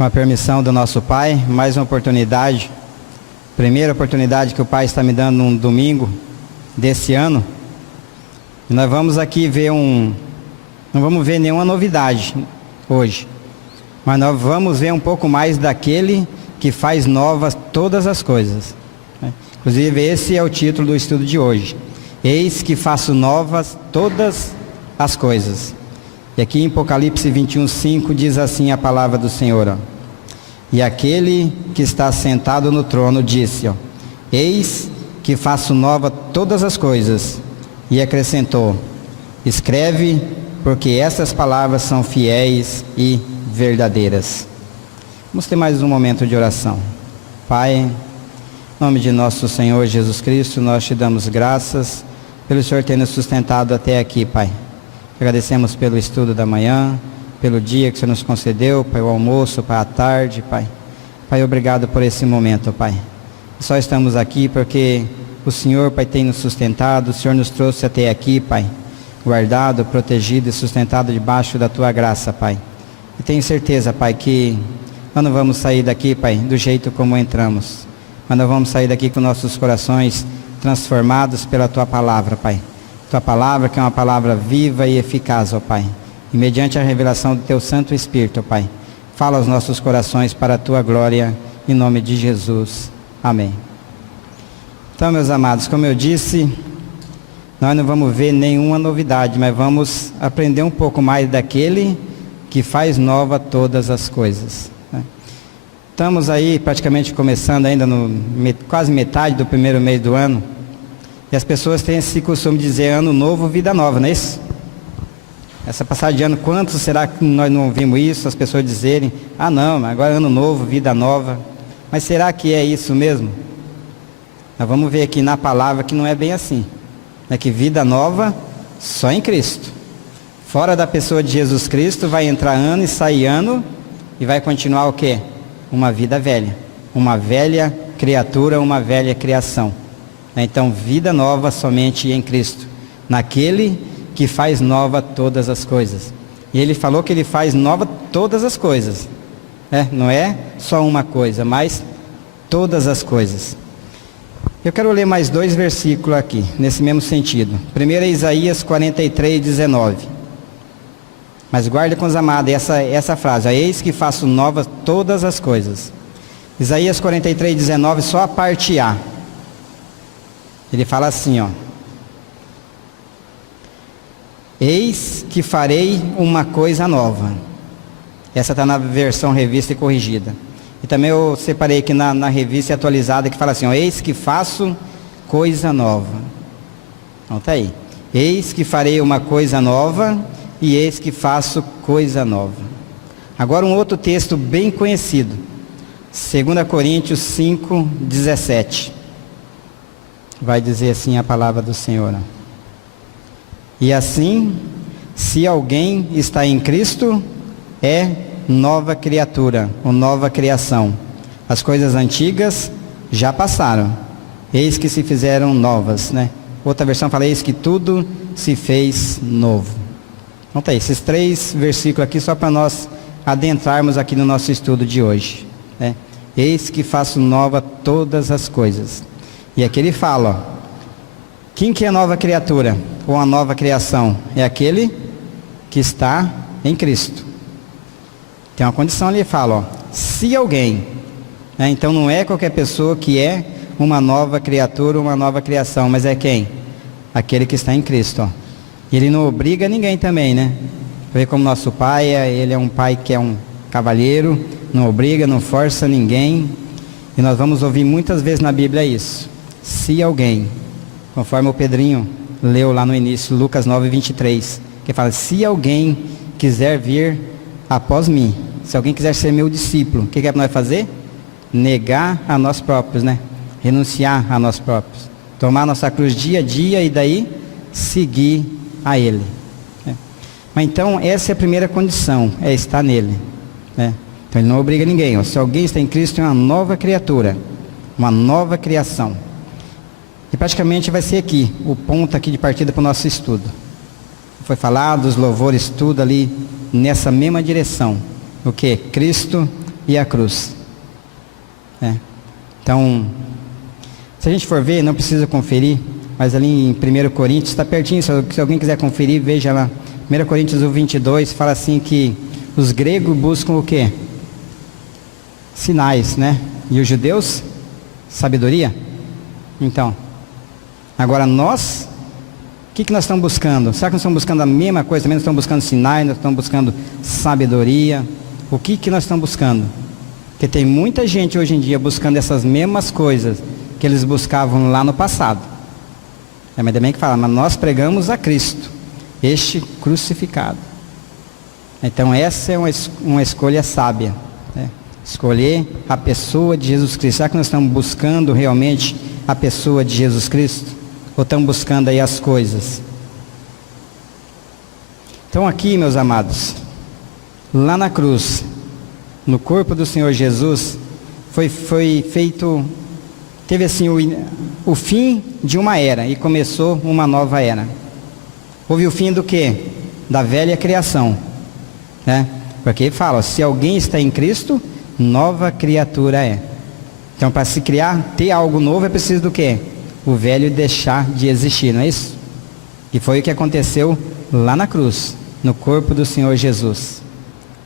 Com a permissão do nosso Pai, mais uma oportunidade, primeira oportunidade que o Pai está me dando num domingo desse ano. E nós vamos aqui ver não vamos ver nenhuma novidade hoje, mas nós vamos ver um pouco mais daquele que faz novas todas as coisas. Inclusive esse é o título do estudo de hoje. Eis que faço novas todas as coisas. E aqui em Apocalipse 21:5 diz assim a palavra do Senhor, ó. E aquele que está sentado no trono disse, ó, eis que faço nova todas as coisas. E acrescentou, escreve, porque essas palavras são fiéis e verdadeiras. Vamos ter mais um momento de oração. Pai, em nome de nosso Senhor Jesus Cristo, nós te damos graças pelo Senhor ter nos sustentado até aqui, Pai. Agradecemos pelo estudo da manhã, pelo dia que o Senhor nos concedeu, Pai, o almoço, Pai, a tarde, Pai. Pai, obrigado por esse momento, Pai. Só estamos aqui porque o Senhor, Pai, tem nos sustentado, o Senhor nos trouxe até aqui, Pai, guardado, protegido e sustentado debaixo da Tua graça, Pai. E tenho certeza, Pai, que nós não vamos sair daqui, Pai, do jeito como entramos, mas nós vamos sair daqui com nossos corações transformados pela Tua palavra, Pai. Tua palavra que é uma palavra viva e eficaz, ó Pai. E mediante a revelação do Teu Santo Espírito, ó Pai, fala aos nossos corações para a Tua glória, em nome de Jesus. Amém. Então, meus amados, como eu disse, nós não vamos ver nenhuma novidade, mas vamos aprender um pouco mais daquele que faz nova todas as coisas. Estamos aí praticamente começando ainda quase metade do primeiro mês do ano. E as pessoas têm esse costume de dizer ano novo, vida nova, não é isso? Essa passagem de ano, quantos será que nós não ouvimos isso? As pessoas dizerem, ah não, agora ano novo, vida nova. Mas será que é isso mesmo? Nós vamos ver aqui na palavra que não é bem assim. É que vida nova só em Cristo. Fora da pessoa de Jesus Cristo vai entrar ano e sair ano e vai continuar o quê? Uma vida velha. Uma velha criatura, uma velha criação. Então, vida nova somente em Cristo, naquele que faz nova todas as coisas. E ele falou que ele faz nova todas as coisas, não é só uma coisa, mas todas as coisas. Eu quero ler mais 2 versículos aqui, nesse mesmo sentido. Primeiro é Isaías 43:19. Mas guarde com os amados essa frase, eis que faço novas todas as coisas. Isaías 43:19, só a parte A. Ele fala assim, ó. Eis que farei uma coisa nova. Essa está na versão revista e corrigida. E também eu separei aqui na revista atualizada que fala assim, ó, eis que faço coisa nova. Então está aí. Eis que farei uma coisa nova e eis que faço coisa nova. Agora um outro texto bem conhecido. 2 Coríntios 5:17. Vai dizer assim a palavra do Senhor. E assim, se alguém está em Cristo, é nova criatura, ou nova criação. As coisas antigas já passaram, eis que se fizeram novas, Outra versão fala, eis que tudo se fez novo. Então tá aí, esses 3 versículos aqui só para nós adentrarmos aqui no nosso estudo de hoje. Eis que faço nova todas as coisas. E aqui ele fala, ó, quem que é nova criatura, ou a nova criação? É aquele que está em Cristo. Tem uma condição ali, ele fala, ó, se alguém, então não é qualquer pessoa que é uma nova criatura, uma nova criação, mas é quem? Aquele que está em Cristo, ó. E ele não obriga ninguém também, Vê como nosso pai, ele é um pai que é um cavalheiro, não obriga, não força ninguém. E nós vamos ouvir muitas vezes na Bíblia isso. Se alguém, conforme o Pedrinho leu lá no início, Lucas 9:23, que fala, se alguém quiser vir após mim, se alguém quiser ser meu discípulo, o que é para nós fazer? Negar a nós próprios, Renunciar a nós próprios. Tomar nossa cruz dia a dia e daí seguir a Ele. Mas então essa é a primeira condição, é estar nele. Então ele não obriga ninguém, ó. Se alguém está em Cristo é uma nova criatura, uma nova criação. E praticamente vai ser aqui, o ponto aqui de partida para o nosso estudo. Foi falado, os louvores, tudo ali nessa mesma direção. O que? Cristo e a cruz. Então, se a gente for ver, não precisa conferir, mas ali em 1 Coríntios, está pertinho, se alguém quiser conferir, veja lá. 1 Coríntios 22 fala assim que os gregos buscam o quê? Sinais, né? E os judeus? Sabedoria? Então, agora nós, o que nós estamos buscando? Será que nós estamos buscando a mesma coisa? Também nós estamos buscando sinais, nós estamos buscando sabedoria. O que nós estamos buscando? Porque tem muita gente hoje em dia buscando essas mesmas coisas que eles buscavam lá no passado. Mas também que fala, mas nós pregamos a Cristo, este crucificado. Então essa é uma escolha sábia, né? Escolher a pessoa de Jesus Cristo. Será que nós estamos buscando realmente a pessoa de Jesus Cristo? Ou estamos buscando aí as coisas? Então aqui, meus amados, lá na cruz, no corpo do Senhor Jesus, foi feito, teve assim o fim de uma era e começou uma nova era. Houve o fim do quê? Da velha criação, né? Porque ele fala, se alguém está em Cristo, nova criatura é. Então para se criar, ter algo novo é preciso do quê? O velho deixar de existir, não é isso? E foi o que aconteceu lá na cruz, no corpo do Senhor Jesus.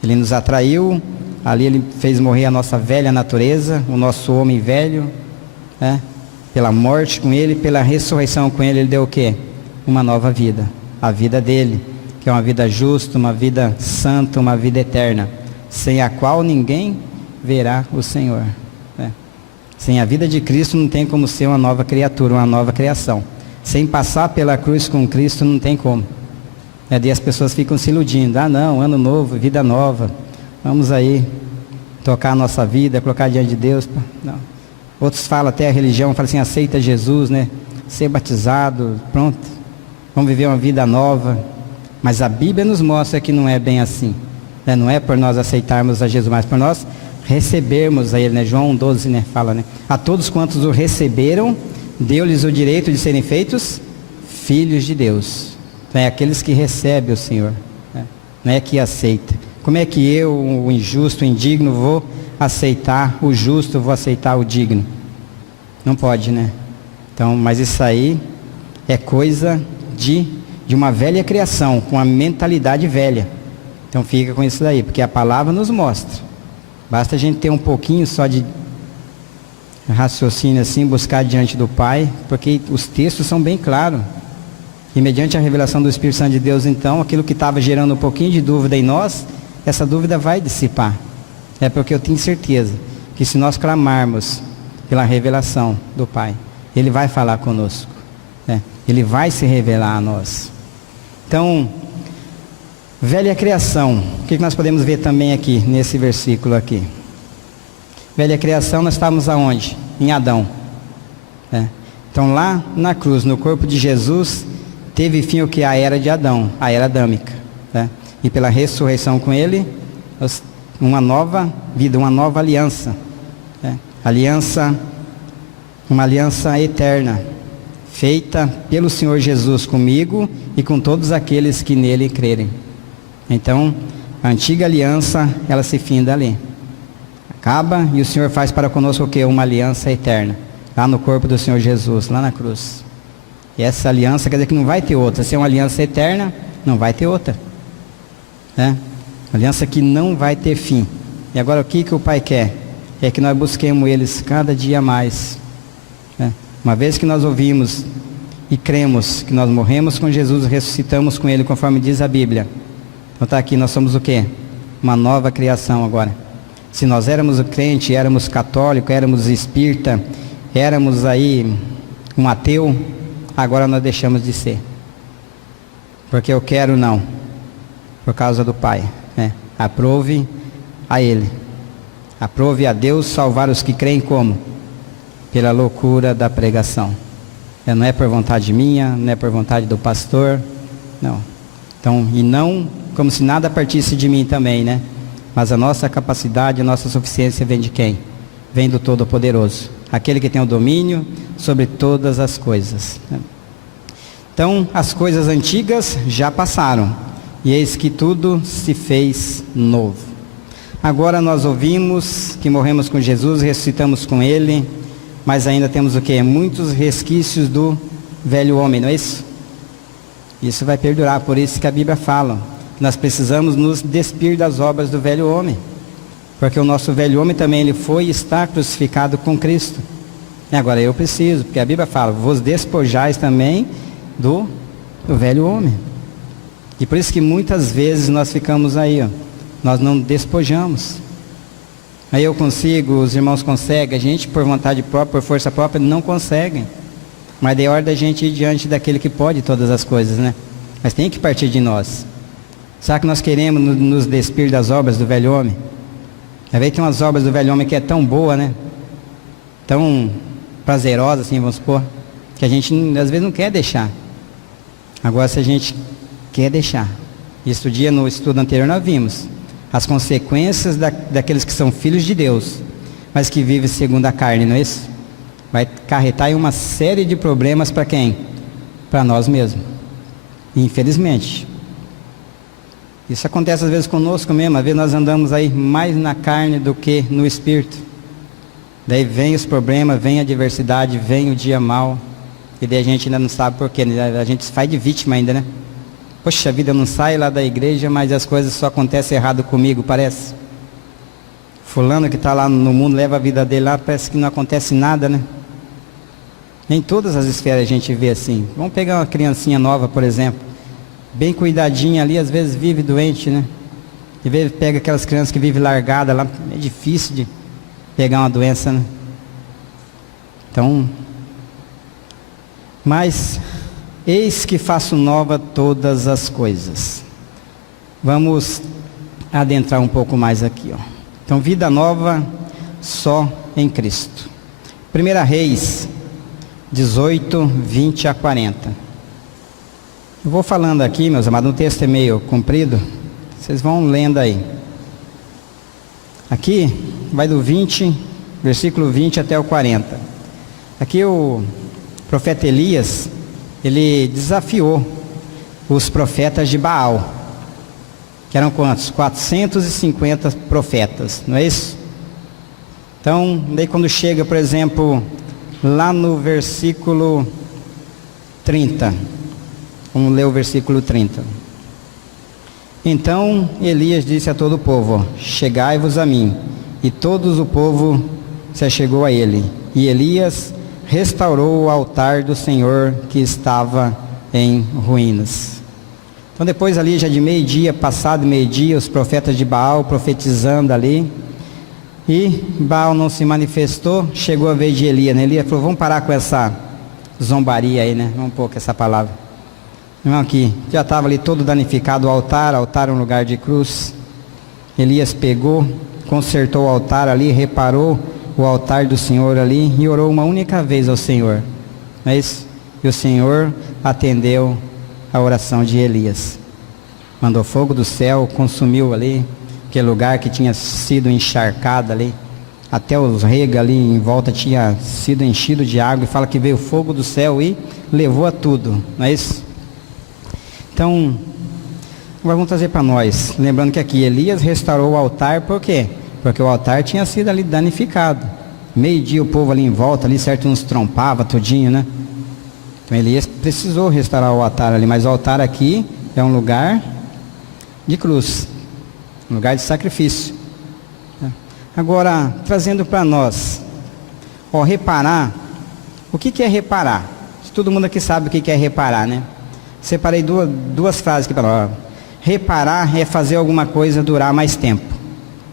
Ele nos atraiu, ali ele fez morrer a nossa velha natureza, o nosso homem velho, né? Pela morte com ele, pela ressurreição com ele, ele deu o quê? Uma nova vida, a vida dele, que é uma vida justa, uma vida santa, uma vida eterna, sem a qual ninguém verá o Senhor, né? Sem a vida de Cristo não tem como ser uma nova criatura, uma nova criação. Sem passar pela cruz com Cristo não tem como. Daí as pessoas ficam se iludindo, não, ano novo, vida nova, vamos aí tocar a nossa vida, colocar diante de Deus. Não. Outros falam até a religião, falam assim, aceita Jesus, né? Ser batizado, pronto, vamos viver uma vida nova. Mas a Bíblia nos mostra que não é bem assim, né? Não é por nós aceitarmos a Jesus, mas por nós recebermos a Ele, né? João 12, né? Fala, né? A todos quantos o receberam, deu-lhes o direito de serem feitos filhos de Deus. Então é aqueles que recebem o Senhor, né? Não é que aceita. Como é que eu, o injusto, o indigno, vou aceitar o justo, vou aceitar o digno? Não pode, né? Então, mas isso aí é coisa de uma velha criação, com a mentalidade velha. Então fica com isso daí, porque a palavra nos mostra. Basta a gente ter um pouquinho só de raciocínio assim, buscar diante do Pai, porque os textos são bem claros. E mediante a revelação do Espírito Santo de Deus, então, aquilo que estava gerando um pouquinho de dúvida em nós, essa dúvida vai dissipar. É porque eu tenho certeza que se nós clamarmos pela revelação do Pai, Ele vai falar conosco, né? Ele vai se revelar a nós. Então, velha criação, o que nós podemos ver também aqui, nesse versículo aqui? Velha criação, nós estávamos aonde? Em Adão, né? Então lá na cruz, no corpo de Jesus, teve fim o que? A era de Adão, a era adâmica, né? E pela ressurreição com ele, uma nova vida, uma nova aliança, né? Uma aliança eterna, feita pelo Senhor Jesus comigo e com todos aqueles que nele crerem. Então, a antiga aliança, ela se finda ali, acaba, e o Senhor faz para conosco o que? Uma aliança eterna, lá no corpo do Senhor Jesus, lá na cruz. E essa aliança quer dizer que não vai ter outra. Se é uma aliança eterna, não vai ter outra, né? Aliança que não vai ter fim. E agora o que o Pai quer? É que nós busquemos eles cada dia mais, né? Uma vez que nós ouvimos e cremos que nós morremos com Jesus, ressuscitamos com Ele, conforme diz a Bíblia. Então está aqui, nós somos o quê? Uma nova criação agora. Se nós éramos crente, éramos católico, éramos espírita, éramos aí um ateu, agora nós deixamos de ser. Porque eu quero não, por causa do Pai, né? Aprove a Ele. Aprove a Deus salvar os que creem como? Pela loucura da pregação. Não é por vontade minha, não é por vontade do pastor, não. Então, e não como se nada partisse de mim também, né? Mas a nossa capacidade, a nossa suficiência vem de quem? Vem do Todo-Poderoso, aquele que tem o domínio sobre todas as coisas, né? Então, as coisas antigas já passaram, e eis que tudo se fez novo. Agora nós ouvimos que morremos com Jesus, ressuscitamos com Ele, mas ainda temos o quê? Muitos resquícios do velho homem, não é isso? Isso vai perdurar, por isso que a Bíblia fala. Nós precisamos nos despir das obras do velho homem. Porque o nosso velho homem também, ele foi e está crucificado com Cristo. E agora eu preciso, porque a Bíblia fala, vos despojais também do velho homem. E por isso que muitas vezes nós ficamos aí, ó, nós não despojamos. Aí eu consigo, os irmãos conseguem, a gente por vontade própria, por força própria, não conseguem. Mas é hora da gente ir diante daquele que pode todas as coisas, né? Mas tem que partir de nós. Será que nós queremos nos despir das obras do velho homem? Às vezes tem umas obras do velho homem que é tão boa, né? Tão prazerosa, assim, vamos supor, que a gente às vezes não quer deixar. Agora, se a gente quer deixar, isso dia no estudo anterior nós vimos, as consequências daqueles que são filhos de Deus, mas que vivem segundo a carne, não é isso? Vai acarretar em uma série de problemas para quem? Para nós mesmos. Infelizmente. Isso acontece às vezes conosco mesmo, às vezes nós andamos aí mais na carne do que no espírito. Daí vem os problemas, vem a adversidade, vem o dia mau, e daí a gente ainda não sabe porquê, né? A gente se faz de vítima ainda, né? Poxa vida, eu não saio lá da igreja, mas as coisas só acontecem errado comigo, parece. Fulano que está lá no mundo, leva a vida dele lá, parece que não acontece nada, né? Em todas as esferas a gente vê assim. Vamos pegar uma criancinha nova, por exemplo, bem cuidadinha ali, às vezes vive doente, né? E vezes pega aquelas crianças que vivem largadas lá, é difícil de pegar uma doença, né? Então, mas eis que faço nova todas as coisas. Vamos adentrar um pouco mais aqui, ó. Então, vida nova só em Cristo. 1 Reis 18, 20 a 40. Eu vou falando aqui, meus amados, um texto é meio comprido, vocês vão lendo aí. Aqui vai do 20, versículo 20 até o 40. Aqui o profeta Elias, ele desafiou os profetas de Baal, que eram quantos? 450 profetas, não é isso? Então, daí quando chega, por exemplo, lá no versículo 30, vamos ler o versículo 30. Então Elias disse a todo o povo: chegai-vos a mim. E todo o povo se achegou a ele. E Elias restaurou o altar do Senhor que estava em ruínas. Então depois ali já de meio-dia, passado meio-dia, os profetas de Baal profetizando ali. E Baal não se manifestou, chegou a vez de Elias, né? Elias falou: vamos parar com essa zombaria aí, né? Vamos pôr com essa palavra. Irmão, aqui, já estava ali todo danificado o altar é um lugar de cruz. Elias pegou, consertou o altar ali, reparou o altar do Senhor ali e orou uma única vez ao Senhor. Não é isso? E o Senhor atendeu a oração de Elias. Mandou fogo do céu, consumiu ali aquele lugar que tinha sido encharcado ali. Até os regas ali em volta tinha sido enchido de água. E fala que veio fogo do céu e levou a tudo. Não é isso? Então, vamos trazer para nós, lembrando que aqui Elias restaurou o altar, por quê? Porque o altar tinha sido ali danificado. Meio-dia o povo ali em volta, ali certo, nos trompava tudinho, né? Então Elias precisou restaurar o altar ali, mas o altar aqui é um lugar de cruz, um lugar de sacrifício. Agora, trazendo para nós, ó, reparar, o que é reparar? Todo mundo aqui sabe o que é reparar, né? Separei duas frases aqui para nós. Reparar é fazer alguma coisa durar mais tempo.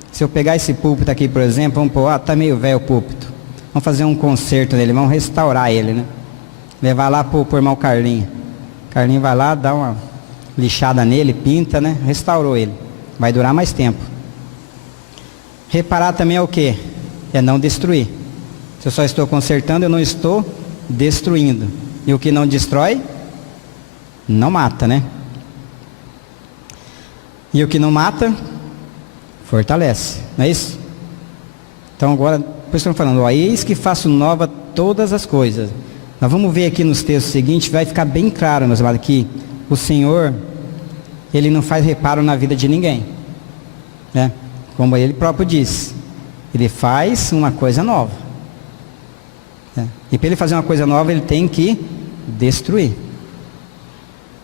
Se eu pegar esse púlpito aqui, por exemplo, vamos pôr, tá meio velho o púlpito. Vamos fazer um conserto nele, vamos restaurar ele, né? Levar lá pro irmão Carlinho. Carlinho vai lá, dá uma lixada nele, pinta, né? Restaurou ele. Vai durar mais tempo. Reparar também é o quê? É não destruir. Se eu só estou consertando, eu não estou destruindo. E o que não destrói, não mata, né? E o que não mata, fortalece, não é isso? Então agora, por isso que eu estou falando, ó, eis que faço nova todas as coisas. Nós vamos ver aqui nos textos seguintes, vai ficar bem claro, meus amados, que o Senhor, Ele não faz reparo na vida de ninguém, né? como ele próprio disse, ele faz uma coisa nova. E para ele fazer uma coisa nova, ele tem que destruir.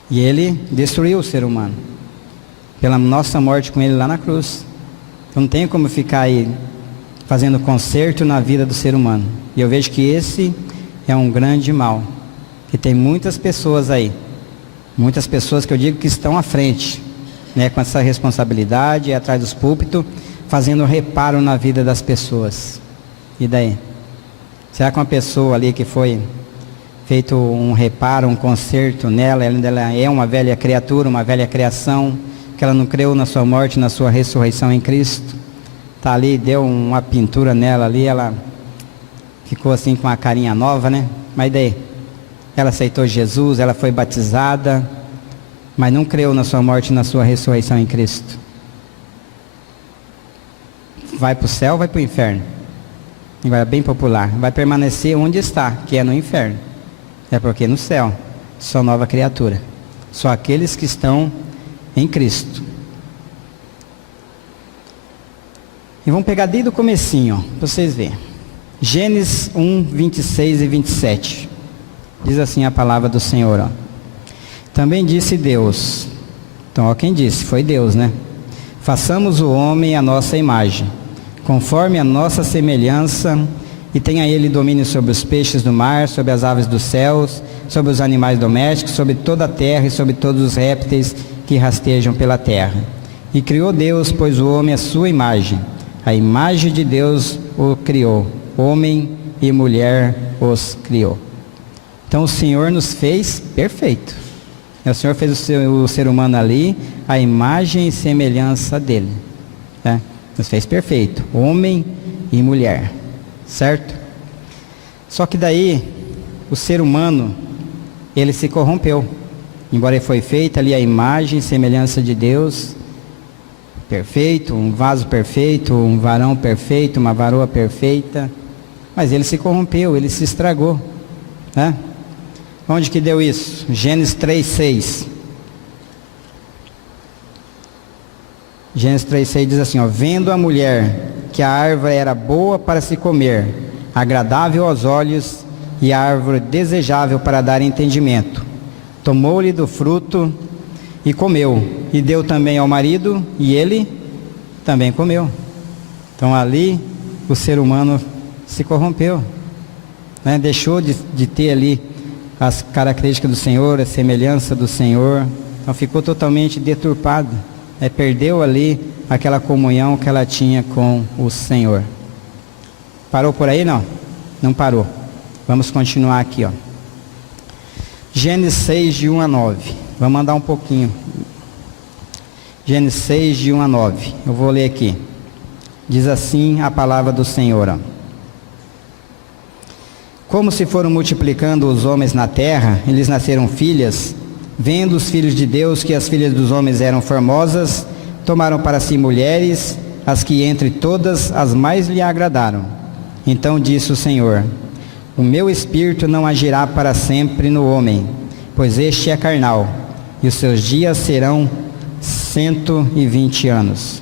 E ele destruiu o ser humano pela nossa morte com ele lá na cruz. Então não tem como ficar aí fazendo conserto na vida do ser humano. E eu vejo que esse é um grande mal. Que tem muitas pessoas aí, muitas pessoas que eu digo que estão à frente, né, com essa responsabilidade, atrás dos púlpitos, fazendo reparo na vida das pessoas. E daí? Será que uma pessoa ali que foi feito um reparo, um conserto nela, ela é uma velha criatura, uma velha criação, que ela não creu na sua morte, na sua ressurreição em Cristo, está ali, deu uma pintura nela ali, ela ficou assim com uma carinha nova, né? Mas daí? Ela aceitou Jesus, ela foi batizada, mas não creu na sua morte e na sua ressurreição em Cristo. Vai para o céu, vai para o inferno. Vai bem popular. Vai permanecer onde está, que é no inferno. É porque no céu, só nova criatura. Só aqueles que estão em Cristo. E vamos pegar desde o comecinho, para vocês verem. Gênesis 1, 26 e 27. Diz assim a palavra do Senhor, ó. Também disse Deus, então ó, quem disse? Foi Deus, né? Façamos o homem à nossa imagem, conforme a nossa semelhança, e tenha ele domínio sobre os peixes do mar, sobre as aves dos céus, sobre os animais domésticos, sobre toda a terra e sobre todos os répteis que rastejam pela terra. E criou Deus, pois o homem à sua imagem, a imagem de Deus o criou, homem e mulher os criou. Então o Senhor nos fez perfeito. O Senhor fez o ser humano ali, a imagem e semelhança dele. Né? Nos fez perfeito, homem e mulher. Certo? Só que daí, o ser humano, ele se corrompeu. Embora ele foi feito ali a imagem e semelhança de Deus, perfeito, um vaso perfeito, um varão perfeito, uma varoa perfeita. Mas ele se corrompeu, ele se estragou. Né? Onde que deu isso? Gênesis 3:6. Gênesis 3:6 diz assim, ó, vendo a mulher que a árvore era boa para se comer, agradável aos olhos, e a árvore desejável para dar entendimento, tomou-lhe do fruto e comeu, e deu também ao marido, e ele também comeu. Então ali o ser humano se corrompeu, né? Deixou de ter ali as características do Senhor, a semelhança do Senhor, então ficou totalmente deturpado, né? Perdeu ali aquela comunhão que ela tinha com o Senhor. Parou por aí? Não? Não parou. Vamos continuar aqui, ó. Gênesis 6, de 1 a 9. Vamos andar um pouquinho. Gênesis 6, de 1 a 9. Eu vou ler aqui. Diz assim a palavra do Senhor, ó. Como se foram multiplicando os homens na terra, eles nasceram filhas, vendo os filhos de Deus que as filhas dos homens eram formosas, tomaram para si mulheres, as que entre todas as mais lhe agradaram. Então disse o Senhor, o meu espírito não agirá para sempre no homem, pois este é carnal, e os seus dias serão 120 anos.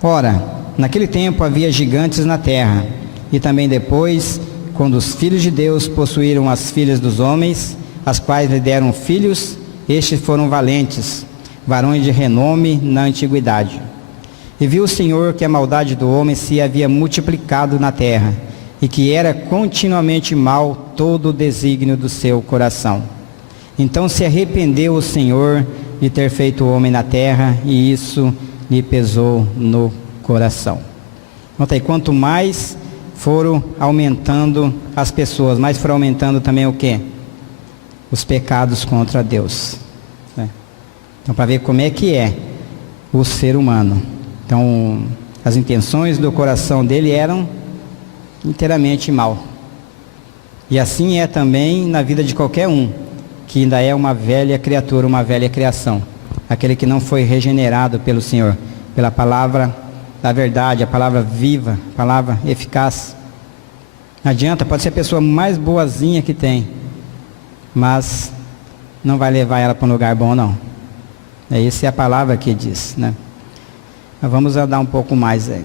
Ora, naquele tempo havia gigantes na terra, e também depois, quando os filhos de Deus possuíram as filhas dos homens, as quais lhe deram filhos, estes foram valentes, varões de renome na antiguidade. E viu o Senhor que a maldade do homem se havia multiplicado na terra, e que era continuamente mal todo o desígnio do seu coração. Então se arrependeu o Senhor de ter feito o homem na terra, e isso lhe pesou no coração. Nota aí, quanto mais foram aumentando as pessoas, mais foram aumentando também o quê? Os pecados contra Deus. Né? Então, para ver como é que é o ser humano. Então, as intenções do coração dele eram inteiramente mal. E assim é também na vida de qualquer um, que ainda é uma velha criatura, uma velha criação. Aquele que não foi regenerado pelo Senhor, pela palavra da verdade, a palavra viva, a palavra eficaz. Não adianta, pode ser a pessoa mais boazinha que tem, mas não vai levar ela para um lugar bom, não. Essa é a palavra que diz, né? Mas vamos andar um pouco mais aí.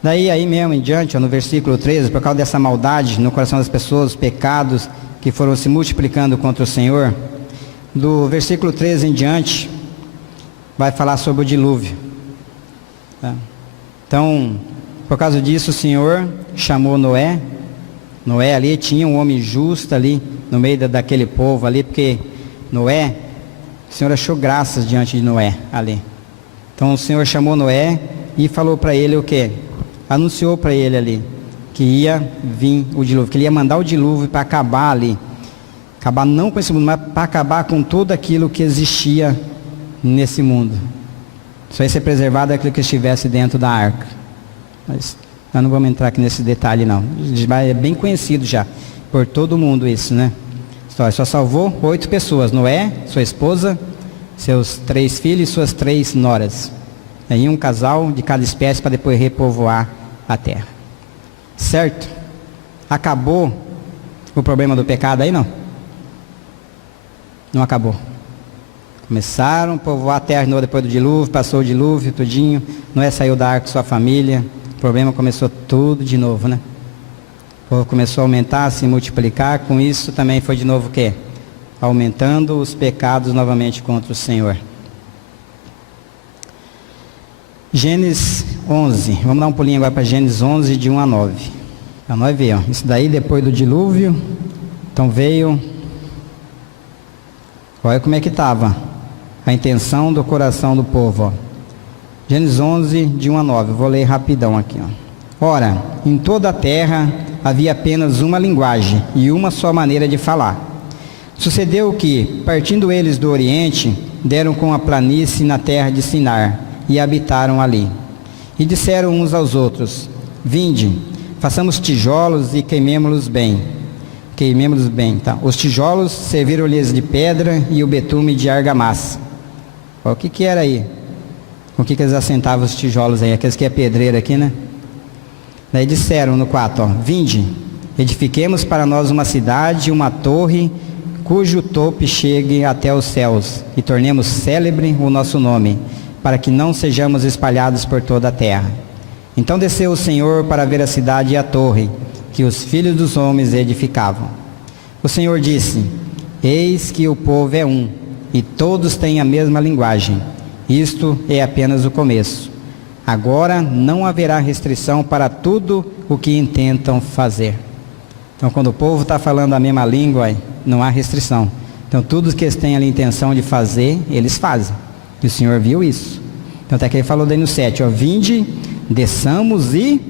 Daí aí mesmo em diante, no versículo 13, por causa dessa maldade no coração das pessoas, os pecados que foram se multiplicando contra o Senhor, do versículo 13 em diante, vai falar sobre o dilúvio. Tá? Então, por causa disso, o Senhor chamou Noé. Noé ali tinha um homem justo ali, no meio daquele povo ali, porque Noé, o Senhor achou graças diante de Noé ali. Então o Senhor chamou Noé e falou para ele o quê? Anunciou para ele ali, que ia vir o dilúvio, que ele ia mandar o dilúvio para acabar ali. Acabar não com esse mundo, mas para acabar com tudo aquilo que existia nesse mundo. Só ia ser preservado aquilo que estivesse dentro da arca. Mas nós não vamos entrar aqui nesse detalhe não. É bem conhecido já por todo mundo isso, né? Só salvou 8 pessoas: Noé, sua esposa, seus 3 filhos e suas 3 noras. Aí um casal de cada espécie para depois repovoar a terra. Certo? Acabou o problema do pecado aí não? Não acabou. Começaram a povoar a terra de novo depois do dilúvio, passou o dilúvio, tudinho. Noé saiu da arca com sua família. O problema começou tudo de novo, né? O povo começou a aumentar, a se multiplicar. Com isso também foi de novo o quê? Aumentando os pecados novamente contra o Senhor. Gênesis 11. Vamos dar um pulinho agora para Gênesis 11, de 1 a 9. Para nós ver, ó. Isso daí depois do dilúvio. Então veio... Olha como é que estava a intenção do coração do povo, ó. Gênesis 11, de 1 a 9. Vou ler rapidão aqui, ó. Ora, em toda a terra havia apenas uma linguagem e uma só maneira de falar. Sucedeu que, partindo eles do Oriente, deram com a planície na terra de Sinar e habitaram ali. E disseram uns aos outros: Vinde, façamos tijolos e queimemo-los bem. Queimemo-los bem, tá? Os tijolos serviram-lhes de pedra e o betume de argamassa. Ó, o que era aí? Com o que eles assentavam os tijolos aí? Aqueles que é pedreiro aqui, né? Daí disseram no 4, ó: Vinde, edifiquemos para nós uma cidade, uma torre, cujo topo chegue até os céus, e tornemos célebre o nosso nome, para que não sejamos espalhados por toda a terra. Então desceu o Senhor para ver a cidade e a torre, que os filhos dos homens edificavam. O Senhor disse: Eis que o povo é um, e todos têm a mesma linguagem. Isto é apenas o começo. Agora não haverá restrição para tudo o que intentam fazer. Então, quando o povo está falando a mesma língua, não há restrição. Então, tudo que eles têm ali a intenção de fazer, eles fazem. E o Senhor viu isso. Então, até que ele falou daí no 7, ó: Vinde, desçamos e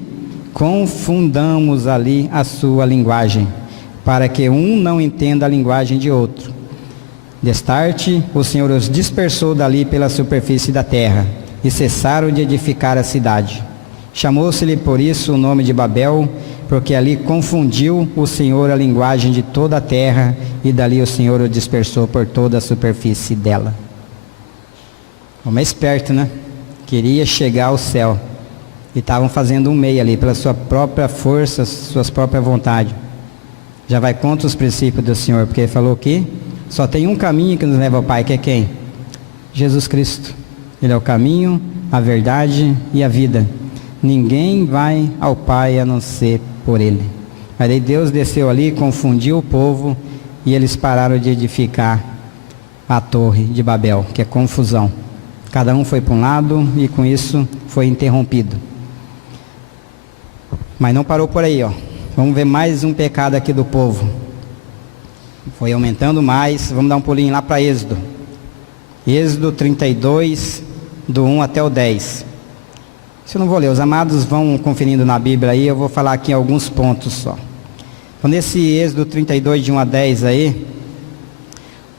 confundamos ali a sua linguagem, para que um não entenda a linguagem de outro. Destarte, o Senhor os dispersou dali pela superfície da terra, e cessaram de edificar a cidade. Chamou-se-lhe por isso o nome de Babel, porque ali confundiu o Senhor a linguagem de toda a terra, e dali o Senhor o dispersou por toda a superfície dela. Homem esperto, né? Queria chegar ao céu, e estavam fazendo um meio ali, pela sua própria força, suas próprias vontades. Já vai contra os princípios do Senhor, porque ele falou que só tem um caminho que nos leva ao Pai, que é quem? Jesus Cristo. Ele é o caminho, a verdade e a vida. Ninguém vai ao Pai a não ser por Ele. Mas aí Deus desceu ali, confundiu o povo, e eles pararam de edificar a torre de Babel, que é confusão. Cada um foi para um lado e com isso foi interrompido. Mas não parou por aí, ó. Vamos ver mais um pecado aqui do povo. Foi aumentando mais. Vamos dar um pulinho lá para Êxodo. Êxodo 32, do 1 até o 10. Isso eu não vou ler, os amados vão conferindo na Bíblia aí, eu vou falar aqui alguns pontos só. Então nesse Êxodo 32, de 1 a 10 aí,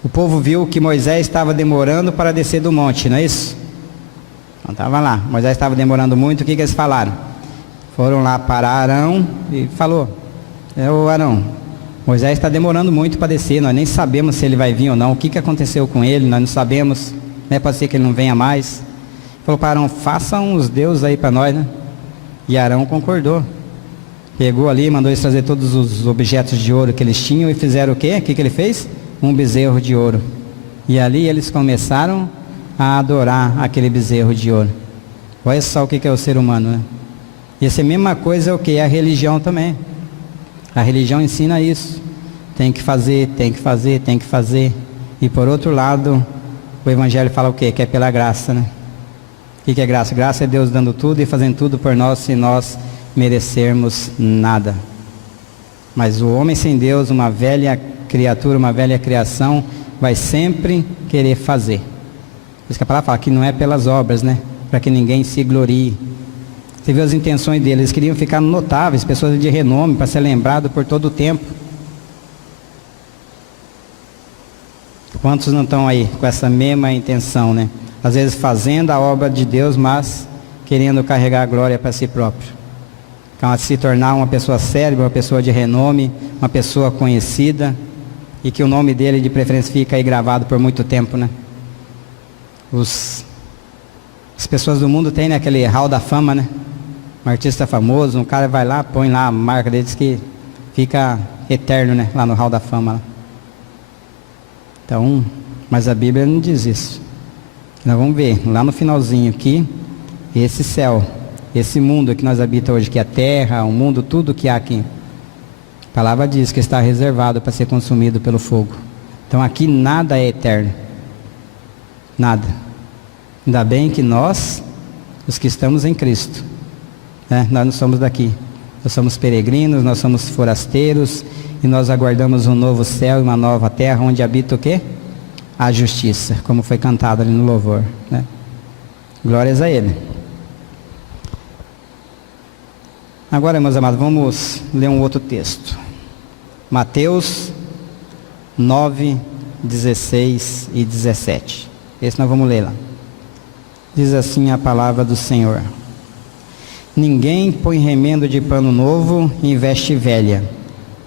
o povo viu que Moisés estava demorando para descer do monte, não é isso? Então estava lá, Moisés estava demorando muito, o que eles falaram? Foram lá para Arão e falou: ô Arão, Moisés está demorando muito para descer, nós nem sabemos se ele vai vir ou não, o que aconteceu com ele, nós não sabemos, né? Pode ser que ele não venha mais. Falou para Arão: faça uns deuses aí para nós, né? E Arão concordou. Pegou ali, mandou eles trazer todos os objetos de ouro que eles tinham e fizeram o quê? O que ele fez? Um bezerro de ouro. E ali eles começaram a adorar aquele bezerro de ouro. Olha só o que é o ser humano, né? E essa mesma coisa é o que? É a religião também. A religião ensina isso. Tem que fazer, tem que fazer, tem que fazer. E por outro lado, o Evangelho fala o quê? Que é pela graça, né? O que é graça? Graça é Deus dando tudo e fazendo tudo por nós sem nós merecermos nada. Mas o homem sem Deus, uma velha criatura, uma velha criação, vai sempre querer fazer. Por isso que a palavra fala que não é pelas obras, né? Para que ninguém se glorie. Você viu as intenções deles, eles queriam ficar notáveis, pessoas de renome, para ser lembrado por todo o tempo. Quantos não estão aí com essa mesma intenção, né? Às vezes fazendo a obra de Deus, mas querendo carregar a glória para si próprio. Então, a se tornar uma pessoa célebre, uma pessoa de renome, uma pessoa conhecida, e que o nome dele de preferência fica aí gravado por muito tempo, né? As pessoas do mundo têm, né, aquele hall da fama, né? Um artista famoso, um cara vai lá, põe lá a marca deles que fica eterno, né? Lá no hall da fama. Lá. Então, mas a Bíblia não diz isso. Nós vamos ver lá no finalzinho aqui, esse céu, esse mundo que nós habitamos hoje, que é a terra, o mundo, tudo que há aqui. A palavra diz que está reservado para ser consumido pelo fogo. Então aqui nada é eterno. Nada. Ainda bem que nós, os que estamos em Cristo, né? Nós não somos daqui. Nós somos peregrinos, nós somos forasteiros, e nós aguardamos um novo céu e uma nova terra, onde habita o quê? A justiça, como foi cantado ali no louvor, né? Glórias a Ele. Agora, meus amados, vamos ler um outro texto. Mateus 9, 16 e 17. Esse nós vamos ler lá. Diz assim a palavra do Senhor: ninguém põe remendo de pano novo em veste velha,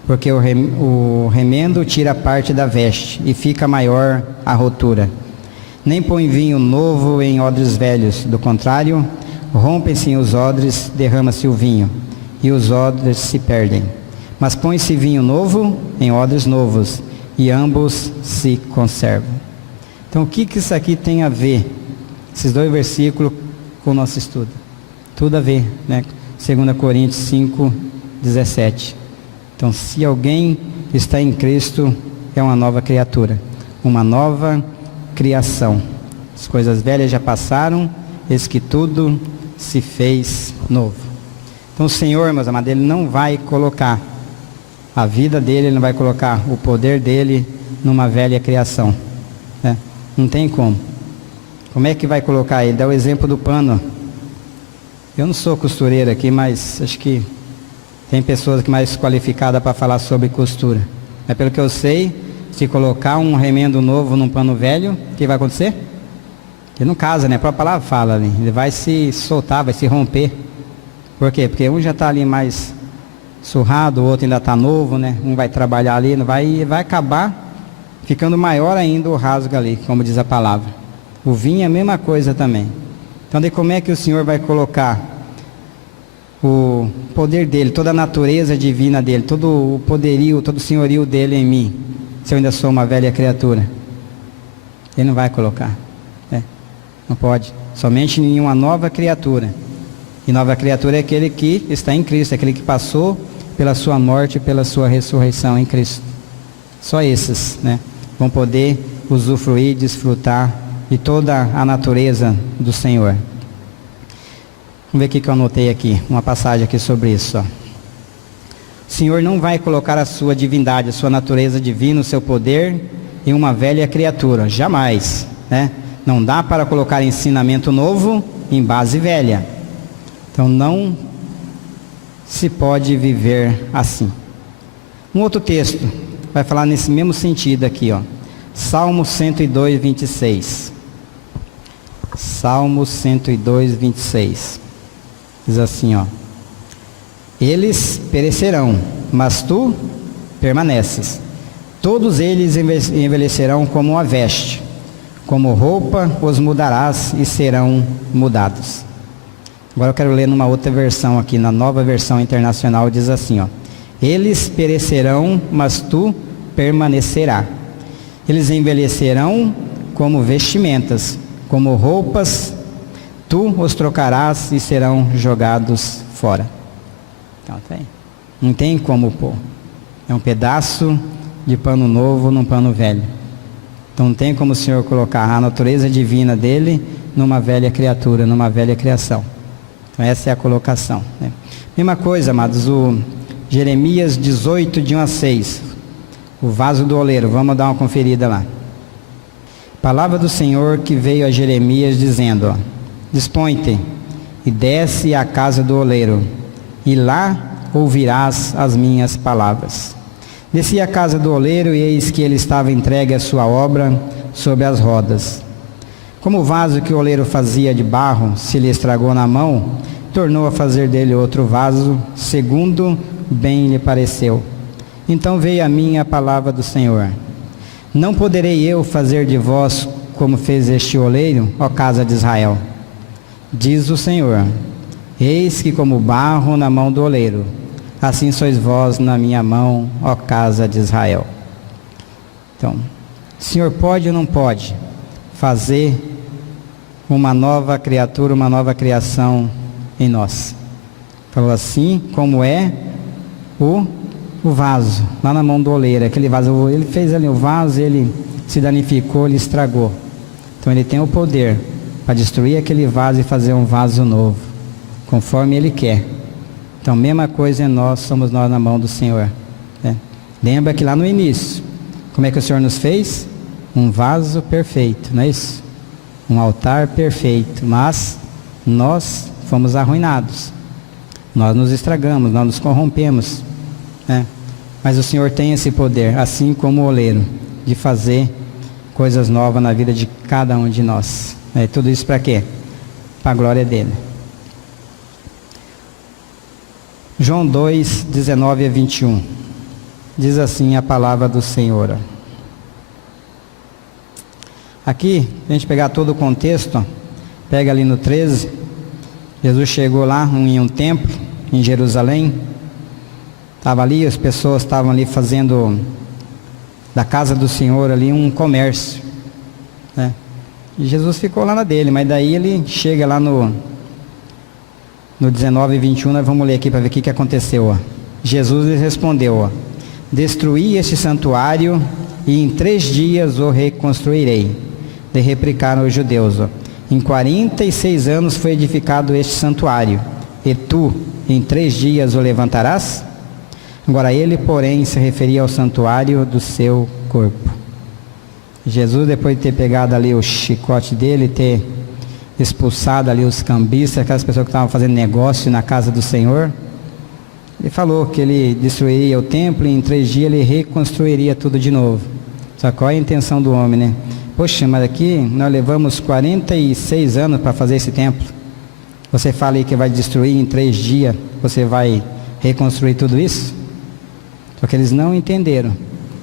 porque o remendo tira parte da veste e fica maior a rotura. Nem põe vinho novo em odres velhos, do contrário, rompem-se os odres, derrama-se o vinho, e os odres se perdem. Mas põe-se vinho novo em odres novos, e ambos se conservam. Então, o que isso aqui tem a ver, esses dois versículos, com o nosso estudo? Tudo a ver, né? 2 Coríntios 5, 17. Então, se alguém está em Cristo, é uma nova criatura, uma nova criação. As coisas velhas já passaram, eis que tudo se fez novo. Então, o Senhor, meus amados, Ele não vai colocar a vida dele, Ele não vai colocar o poder dele numa velha criação, né? Não tem como. Como é que vai colocar ele? Dá o exemplo do pano. Eu não sou costureira aqui, mas acho que tem pessoas que mais qualificadas para falar sobre costura. Mas pelo que eu sei, se colocar um remendo novo num pano velho, o que vai acontecer? Ele não casa, né? A própria palavra fala ali. Ele vai se soltar, vai se romper. Por quê? Porque um já está ali mais surrado, o outro ainda está novo, né? Um vai trabalhar ali, vai acabar ficando maior ainda o rasgo ali, como diz a palavra. O vinho é a mesma coisa também. Então, daí como é que o Senhor vai colocar o poder dele, toda a natureza divina dele, todo o poderio, todo o senhorio dele em mim, se eu ainda sou uma velha criatura? Ele não vai colocar, né? Não pode. Somente em uma nova criatura. E nova criatura é aquele que está em Cristo, é aquele que passou pela sua morte e pela sua ressurreição em Cristo. Só esses, né, vão poder usufruir, desfrutar de toda a natureza do Senhor. Vamos ver o que eu anotei aqui, uma passagem aqui sobre isso. Ó. O Senhor não vai colocar a sua divindade, a sua natureza divina, o seu poder em uma velha criatura, jamais, né? Não dá para colocar ensinamento novo em base velha. Então não se pode viver assim. Um outro texto vai falar nesse mesmo sentido aqui, ó. Salmo 102, 26. Salmo 102, 26. Diz assim, ó: eles perecerão, mas tu permaneces. Todos eles envelhecerão como uma veste, como roupa os mudarás e serão mudados. Agora eu quero ler numa outra versão aqui, na Nova Versão Internacional, diz assim, ó: eles perecerão, mas tu permanecerás. Eles envelhecerão como vestimentas, como roupas, tu os trocarás e serão jogados fora. Então, tá aí. Não tem como pôr. É um pedaço de pano novo num pano velho. Então não tem como o Senhor colocar a natureza divina dele numa velha criatura, numa velha criação. Então essa é a colocação, né? Mesma coisa, amados, o Jeremias 18, de 1 a 6. O vaso do oleiro, vamos dar uma conferida lá. Palavra do Senhor que veio a Jeremias dizendo, ó, dispõe-te e desce à casa do oleiro, e lá ouvirás as minhas palavras. Desci à casa do oleiro, e eis que ele estava entregue à sua obra sobre as rodas. Como o vaso que o oleiro fazia de barro se lhe estragou na mão, tornou a fazer dele outro vaso, segundo bem lhe pareceu. Então veio a mim a palavra do Senhor. Não poderei eu fazer de vós como fez este oleiro, ó casa de Israel? Diz o Senhor, eis que como barro na mão do oleiro, assim sois vós na minha mão, ó casa de Israel. Então, o Senhor pode ou não pode fazer uma nova criatura, uma nova criação em nós? Falou assim, como é o vaso, lá na mão do oleiro, aquele vaso, ele fez ali o vaso, ele se danificou, ele estragou. Então ele tem o poder para destruir aquele vaso e fazer um vaso novo, conforme ele quer. Então, mesma coisa é nós, somos nós na mão do Senhor, né? Lembra que lá no início, como é que o Senhor nos fez? Um vaso perfeito, não é isso? Um altar perfeito, mas nós fomos arruinados, nós nos estragamos, nós nos corrompemos, né? Mas o Senhor tem esse poder, assim como o oleiro, de fazer coisas novas na vida de cada um de nós, né? Tudo isso para quê? Para a glória dele. João 2, 19 a 21, diz assim a palavra do Senhor. Aqui, a gente pegar todo o contexto, ó, pega ali no 13, Jesus chegou lá em um templo, em Jerusalém, estava ali, as pessoas estavam ali fazendo da casa do Senhor ali um comércio, né? E Jesus ficou lá na dele, mas daí ele chega lá no 19 e 21, nós vamos ler aqui para ver o que aconteceu, ó. Jesus lhe respondeu, ó, destruí este santuário e em 3 dias o reconstruirei. Lhe replicaram os judeus, ó, em 46 anos foi edificado este santuário, e tu em 3 dias o levantarás? Agora ele, porém, se referia ao santuário do seu corpo. Jesus, depois de ter pegado ali o chicote dele, ter expulsado ali os cambistas, aquelas pessoas que estavam fazendo negócio na casa do Senhor, ele falou que ele destruiria o templo e em 3 dias ele reconstruiria tudo de novo. Só que qual é a intenção do homem, né? Poxa, mas aqui nós levamos 46 anos para fazer esse templo. Você fala aí que vai destruir em 3 dias, você vai reconstruir tudo isso? Só que eles não entenderam.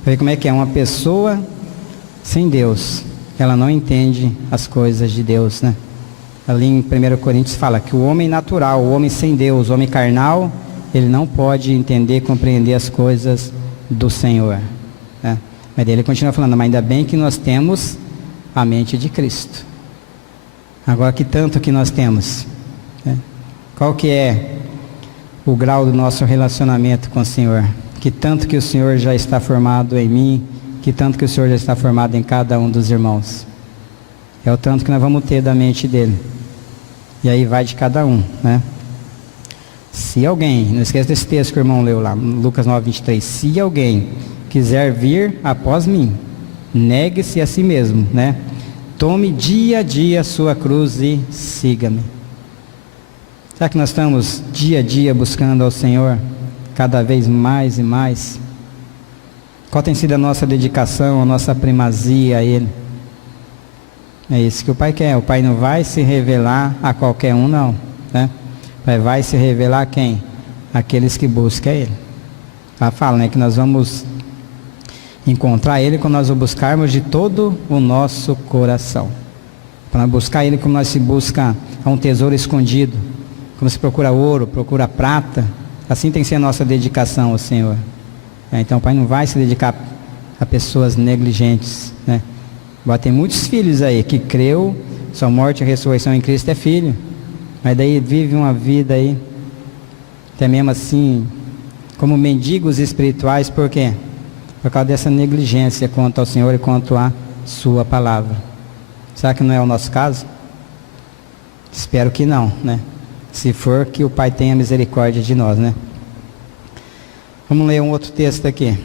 Ver como é que é uma pessoa sem Deus, ela não entende as coisas de Deus, né? Ali em 1 Coríntios fala que o homem natural, o homem sem Deus, o homem carnal, ele não pode entender, compreender as coisas do Senhor, né? Mas ele continua falando, mas ainda bem que nós temos a mente de Cristo. Agora, que tanto que nós temos, né? Qual que é o grau do nosso relacionamento com o Senhor? Que tanto que o Senhor já está formado em mim, que tanto que o Senhor já está formado em cada um dos irmãos. É o tanto que nós vamos ter da mente dele. E aí vai de cada um, né? Se alguém, não esqueça desse texto que o irmão leu lá, Lucas 9, 23. Se alguém quiser vir após mim, negue-se a si mesmo, né? Tome dia a dia a sua cruz e siga-me. Será que nós estamos dia a dia buscando ao Senhor, cada vez mais e mais? Qual tem sido a nossa dedicação, a nossa primazia a Ele? É isso que o Pai quer. O Pai não vai se revelar a qualquer um, não, né? O Pai vai se revelar a quem? Aqueles que buscam Ele. Ela fala, né, que nós vamos encontrar Ele quando nós o buscarmos de todo o nosso coração. Para buscar Ele como nós se busca a um tesouro escondido, como se procura ouro, procura prata. Assim tem que ser a nossa dedicação ao Senhor. Então o Pai não vai se dedicar a pessoas negligentes, né? Tem muitos filhos aí que creu, sua morte e ressurreição em Cristo é filho. Mas daí vive uma vida aí, até mesmo assim, como mendigos espirituais, por quê? Por causa dessa negligência quanto ao Senhor e quanto à sua palavra. Será que não é o nosso caso? Espero que não, né? Se for, que o Pai tenha misericórdia de nós, né? Vamos ler um outro texto aqui.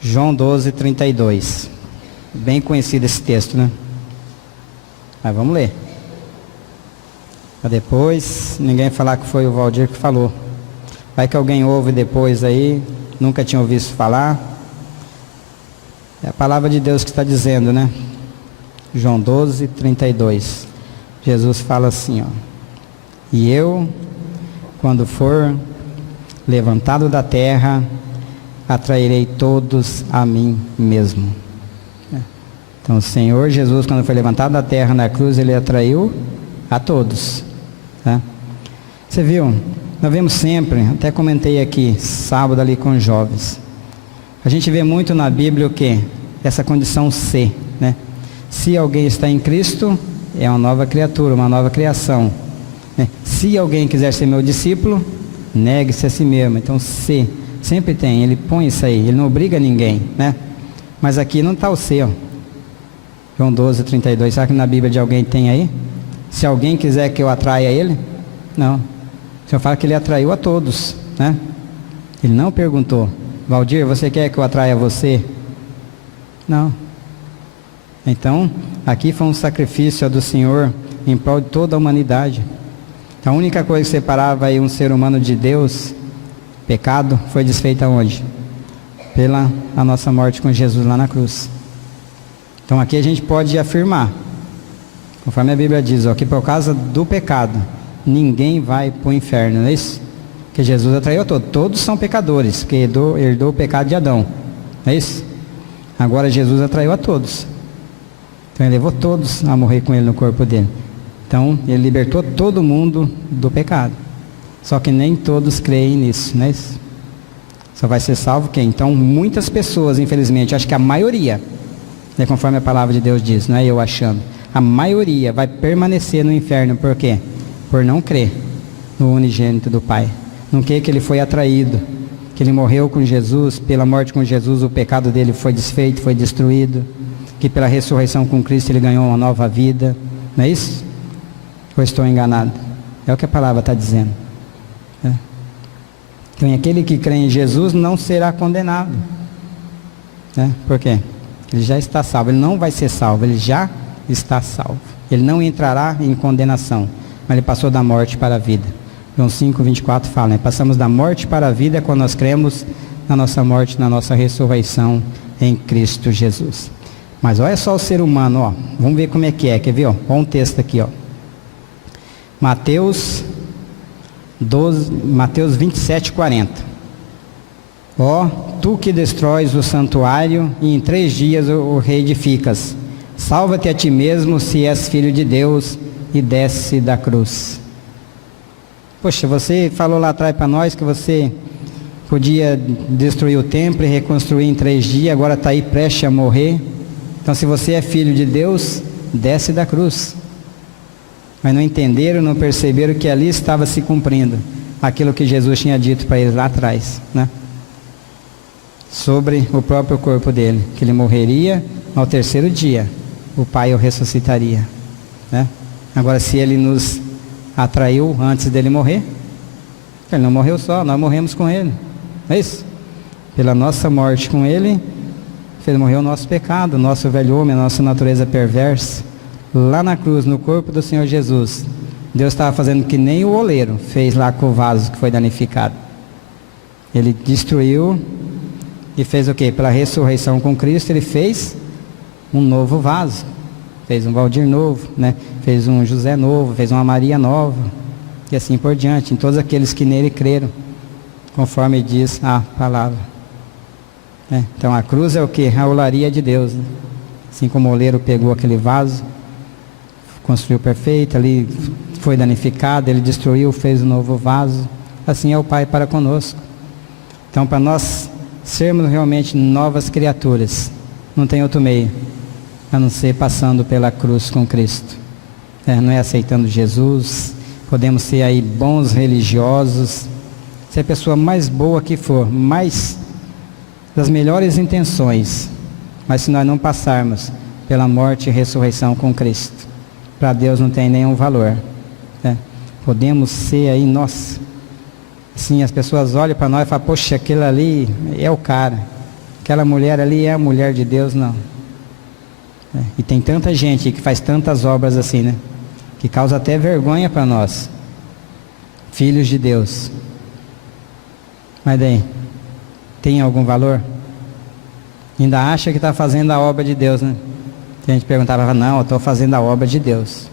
João 12, 32. Bem conhecido esse texto, né? Mas vamos ler. Para depois ninguém falar que foi o Valdir que falou. Vai que alguém ouve depois aí, nunca tinha ouvido falar. É a palavra de Deus que está dizendo, né? João 12, 32. Jesus fala assim, ó. E eu, quando for levantado da terra, atrairei todos a mim mesmo. Então o Senhor Jesus, quando foi levantado da terra na cruz, ele atraiu a todos. Tá? Você viu? Nós vemos sempre, até comentei aqui, sábado ali com os jovens. A gente vê muito na Bíblia o quê? Essa condição C, né? Se alguém está em Cristo, é uma nova criatura, uma nova criação. Né? Se alguém quiser ser meu discípulo, negue-se a si mesmo. Então C, sempre tem, ele põe isso aí, ele não obriga ninguém, né? Mas aqui não está o C, ó. João 12, 32, será que na Bíblia de alguém tem aí? Se alguém quiser que eu atraia ele? Não. O Senhor fala que ele atraiu a todos, né? Ele não perguntou, Valdir, você quer que eu atraia você? Não. Então, aqui foi um sacrifício do Senhor em prol de toda a humanidade. A única coisa que separava aí um ser humano de Deus, pecado, foi desfeita onde? Pela a nossa morte com Jesus lá na cruz. Então aqui a gente pode afirmar, conforme a Bíblia diz, ó, que por causa do pecado, ninguém vai para o inferno, não é isso? Que Jesus atraiu a todos. Todos são pecadores, que herdou o pecado de Adão, não é isso? Agora Jesus atraiu a todos. Então ele levou todos a morrer com ele no corpo dele. Então ele libertou todo mundo do pecado. Só que nem todos creem nisso, não é isso? Só vai ser salvo quem? Então muitas pessoas, infelizmente, acho que a maioria, né, conforme a palavra de Deus diz, não é eu achando, a maioria vai permanecer no inferno. Por quê? Por não crer no unigênito do Pai. Não crer que ele foi atraído, que ele morreu com Jesus, pela morte com Jesus o pecado dele foi desfeito, foi destruído, que pela ressurreição com Cristo ele ganhou uma nova vida. Não é isso? Ou estou enganado? É o que a palavra está dizendo. É. Então aquele que crê em Jesus não será condenado. Por quê? Ele já está salvo. Ele não vai ser salvo, ele já está salvo. Ele não entrará em condenação, mas ele passou da morte para a vida. João 5, 24 fala, né? Passamos da morte para a vida quando nós cremos na nossa morte, na nossa ressurreição em Cristo Jesus. Mas olha só o ser humano, ó. Vamos ver como é que é, quer ver? Ó? Olha um texto aqui, ó. Mateus 27, 40. Ó, tu que destróis o santuário e em 3 dias o reedificas. Salva-te a ti mesmo se és filho de Deus e desce da cruz. Poxa, você falou lá atrás para nós que você podia destruir o templo e reconstruir em 3 dias, agora está aí prestes a morrer. Então se você é filho de Deus, desce da cruz. Mas não entenderam, não perceberam que ali estava se cumprindo aquilo que Jesus tinha dito para eles lá atrás, né? Sobre o próprio corpo dele, que ele morreria ao 3º dia, o Pai o ressuscitaria, né? Agora se ele nos atraiu antes dele morrer, ele não morreu só, nós morremos com ele, não é isso? Pela nossa morte com ele, fez morrer o nosso pecado, o nosso velho homem, a nossa natureza perversa. Lá na cruz, no corpo do Senhor Jesus, Deus estava fazendo que nem o oleiro fez lá com o vaso que foi danificado. Ele destruiu e fez o quê? Pela ressurreição com Cristo, ele fez um novo vaso. Fez um Valdir novo, né? Fez um José novo, fez uma Maria nova, e assim por diante, em todos aqueles que nele creram, conforme diz a palavra. Então a cruz é o que? A olaria de Deus, né? Assim como o oleiro pegou aquele vaso, construiu perfeito, ali foi danificado, ele destruiu, fez um novo vaso. Assim é o Pai para conosco. Então para nós sermos realmente novas criaturas, não tem outro meio, a não ser passando pela cruz com Cristo. Não é aceitando Jesus. Podemos ser aí bons religiosos, ser a pessoa mais boa que for, mais das melhores intenções, mas se nós não passarmos pela morte e ressurreição com Cristo, para Deus não tem nenhum valor. Podemos ser aí, nossa, assim, as pessoas olham para nós e falam, poxa, aquele ali é o cara, aquela mulher ali é a mulher de Deus. Não. E tem tanta gente que faz tantas obras assim, né? Que causa até vergonha para nós, filhos de Deus. Mas daí, tem algum valor? Ainda acha que está fazendo a obra de Deus, né? A gente perguntava, não, eu estou fazendo a obra de Deus.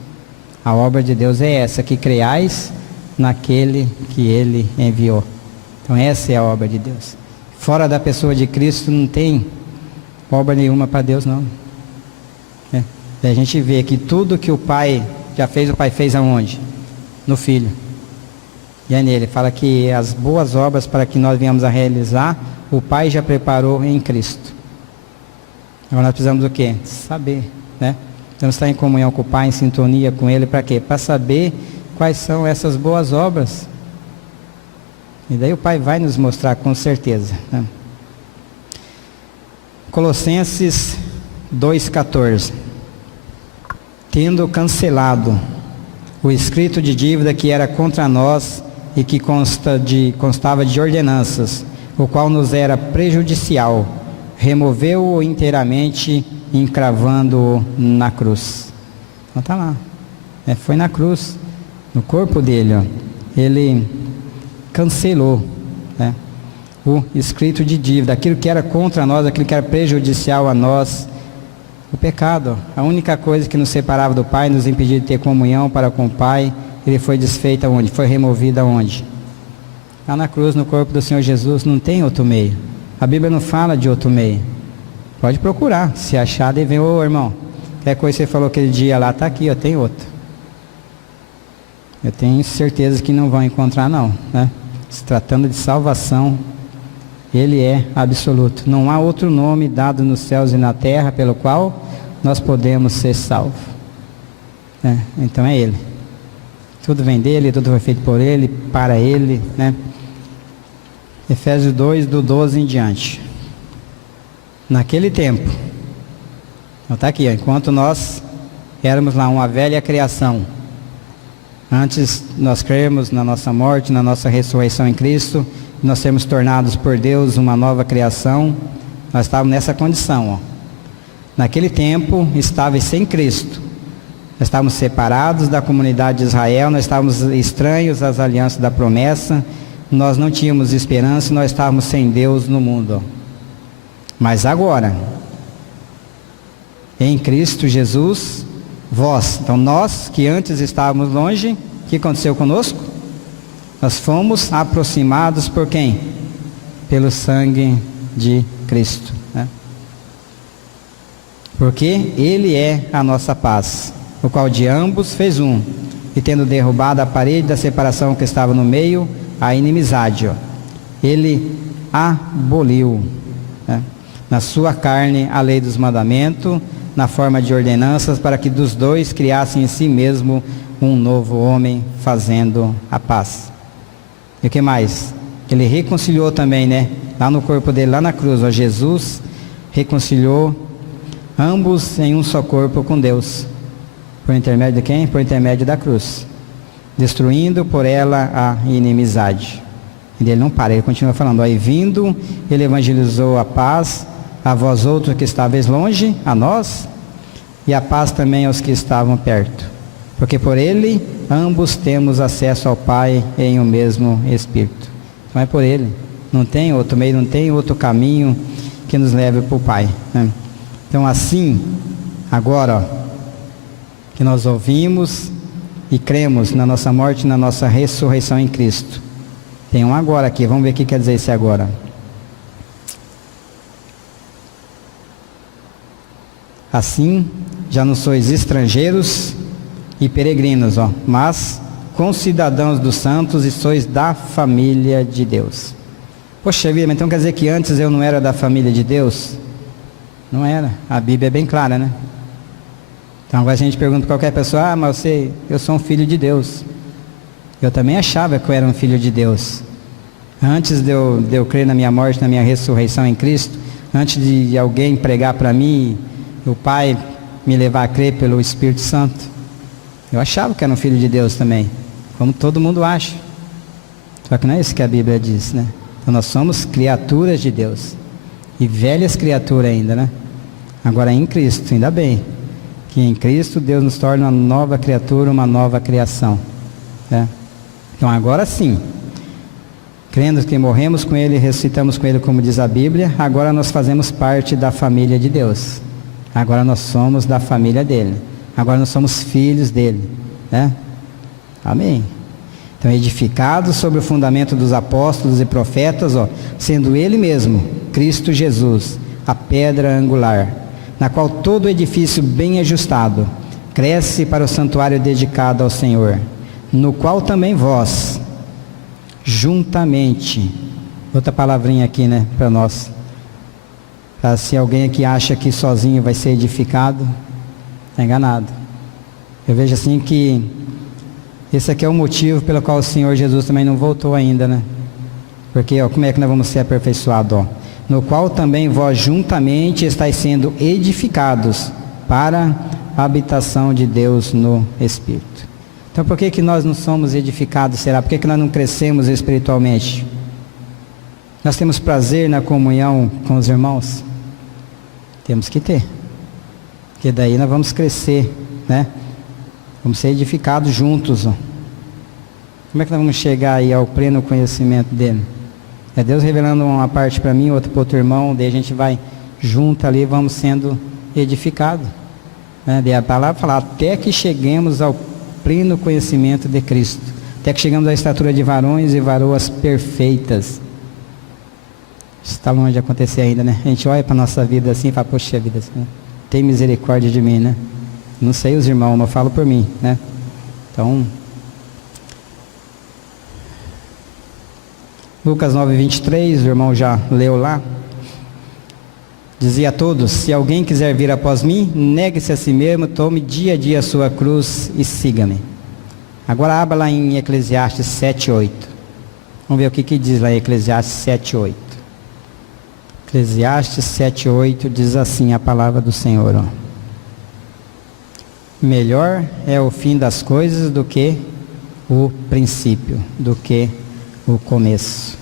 A obra de Deus é essa, que creais naquele que Ele enviou. Então essa é a obra de Deus. Fora da pessoa de Cristo não tem obra nenhuma para Deus, não. E a gente vê que tudo que o Pai já fez, o Pai fez aonde? No Filho. E é nele, fala que as boas obras para que nós venhamos a realizar, o Pai já preparou em Cristo. Agora nós precisamos do quê? Saber, né? Precisamos estar em comunhão com o Pai, em sintonia com Ele, para quê? Para saber quais são essas boas obras. E daí o Pai vai nos mostrar com certeza, né? Colossenses 2,14. Tendo cancelado o escrito de dívida que era contra nós e que constava de ordenanças, o qual nos era prejudicial, removeu-o inteiramente, encravando-o na cruz. Então está lá. Foi na cruz, no corpo dele. Ele cancelou, o escrito de dívida, aquilo que era contra nós, aquilo que era prejudicial a nós. O pecado, a única coisa que nos separava do Pai, nos impedia de ter comunhão para com o Pai, ele foi desfeito aonde? Foi removido aonde? Lá na cruz, no corpo do Senhor Jesus, não tem outro meio. A Bíblia não fala de outro meio. Pode procurar, se achar, daí vem, ô irmão, qualquer coisa que você falou aquele dia lá, está aqui, tem outro. Eu tenho certeza que não vão encontrar não, né? Se tratando de salvação, Ele é absoluto. Não há outro nome dado nos céus e na terra pelo qual nós podemos ser salvos. Então é Ele. Tudo vem dEle, tudo foi feito por Ele, para Ele, né? Efésios 2, do 12 em diante. Naquele tempo, então está aqui, enquanto nós éramos lá uma velha criação, antes nós crermos na nossa morte, na nossa ressurreição em Cristo, nós sermos tornados por Deus uma nova criação, nós estávamos nessa condição. Naquele tempo, estávamos sem Cristo, nós estávamos separados da comunidade de Israel, nós estávamos estranhos às alianças da promessa, nós não tínhamos esperança, nós estávamos sem Deus no mundo. Mas agora, em Cristo Jesus, vós, então nós que antes estávamos longe, o que aconteceu conosco? Nós fomos aproximados por quem? Pelo sangue de Cristo, né? Porque Ele é a nossa paz, o qual de ambos fez um, e tendo derrubado a parede da separação que estava no meio, a inimizade, Ele aboliu, né, na sua carne a lei dos mandamentos, na forma de ordenanças, para que dos dois criassem em si mesmo um novo homem, fazendo a paz. E o que mais? Ele reconciliou também, né? Lá no corpo dele, lá na cruz, Jesus reconciliou ambos em um só corpo com Deus. Por intermédio de quem? Por intermédio da cruz. Destruindo por ela a inimizade. E ele não para, ele continua falando, aí vindo, ele evangelizou a paz a vós outros que estáveis longe, a nós, e a paz também aos que estavam perto. Porque por ele, ambos temos acesso ao Pai em o mesmo Espírito. Então é por ele, não tem outro meio, não tem outro caminho que nos leve para o Pai, né? Então assim, agora, que nós ouvimos e cremos na nossa morte e na nossa ressurreição em Cristo. Tem um agora aqui, vamos ver o que quer dizer esse agora. Assim, já não sois estrangeiros e peregrinos, mas concidadãos dos santos e sois da família de Deus. Poxa vida, mas então quer dizer que antes eu não era da família de Deus? Não era, a Bíblia é bem clara, né? Então agora a gente pergunta para qualquer pessoa, mas eu sou um filho de Deus. Eu também achava que eu era um filho de Deus. Antes de eu crer na minha morte, na minha ressurreição em Cristo, antes de alguém pregar para mim, o Pai me levar a crer pelo Espírito Santo, eu achava que era um filho de Deus também, como todo mundo acha. Só que não é isso que a Bíblia diz, né? Então nós somos criaturas de Deus, e velhas criaturas ainda, né? Agora em Cristo, ainda bem, que em Cristo Deus nos torna uma nova criatura, uma nova criação, né? Então agora sim, crendo que morremos com Ele e ressuscitamos com Ele, como diz a Bíblia, agora nós fazemos parte da família de Deus. Agora nós somos da família dEle. Agora nós somos filhos dEle, né? Amém. Então, edificados sobre o fundamento dos apóstolos e profetas, sendo Ele mesmo, Cristo Jesus, a pedra angular, na qual todo edifício bem ajustado cresce para o santuário dedicado ao Senhor, no qual também vós, juntamente, outra palavrinha aqui, né, para nós, para se alguém aqui acha que sozinho vai ser edificado, está enganado. Eu vejo assim que esse aqui é o motivo pelo qual o Senhor Jesus também não voltou ainda, né? Porque, como é que nós vamos ser aperfeiçoados? No qual também vós juntamente estáis sendo edificados para a habitação de Deus no Espírito. Então, por que nós não somos edificados, será? Por que nós não crescemos espiritualmente? Nós temos prazer na comunhão com os irmãos? Temos que ter. Porque daí nós vamos crescer, né? Vamos ser edificados juntos. Como é que nós vamos chegar aí ao pleno conhecimento dele? É Deus revelando uma parte para mim, outra para outro irmão, daí a gente vai junto ali, vamos sendo edificados. Né? Daí a palavra fala, até que cheguemos ao pleno conhecimento de Cristo, até que chegamos à estatura de varões e varoas perfeitas. Isso está longe de acontecer ainda, né? A gente olha para a nossa vida assim e fala, poxa vida, assim, tem misericórdia de mim, né? Não sei os irmãos, mas eu falo por mim, né? Então, Lucas 9:23, o irmão já leu lá. Dizia a todos, se alguém quiser vir após mim, negue-se a si mesmo, tome dia a dia a sua cruz e siga-me. Agora abra lá em Eclesiastes 7:8. Vamos ver o que diz lá em Eclesiastes 7:8. Eclesiastes 7:8 diz assim a palavra do Senhor, ó. Melhor é o fim das coisas do que o princípio, do que o começo.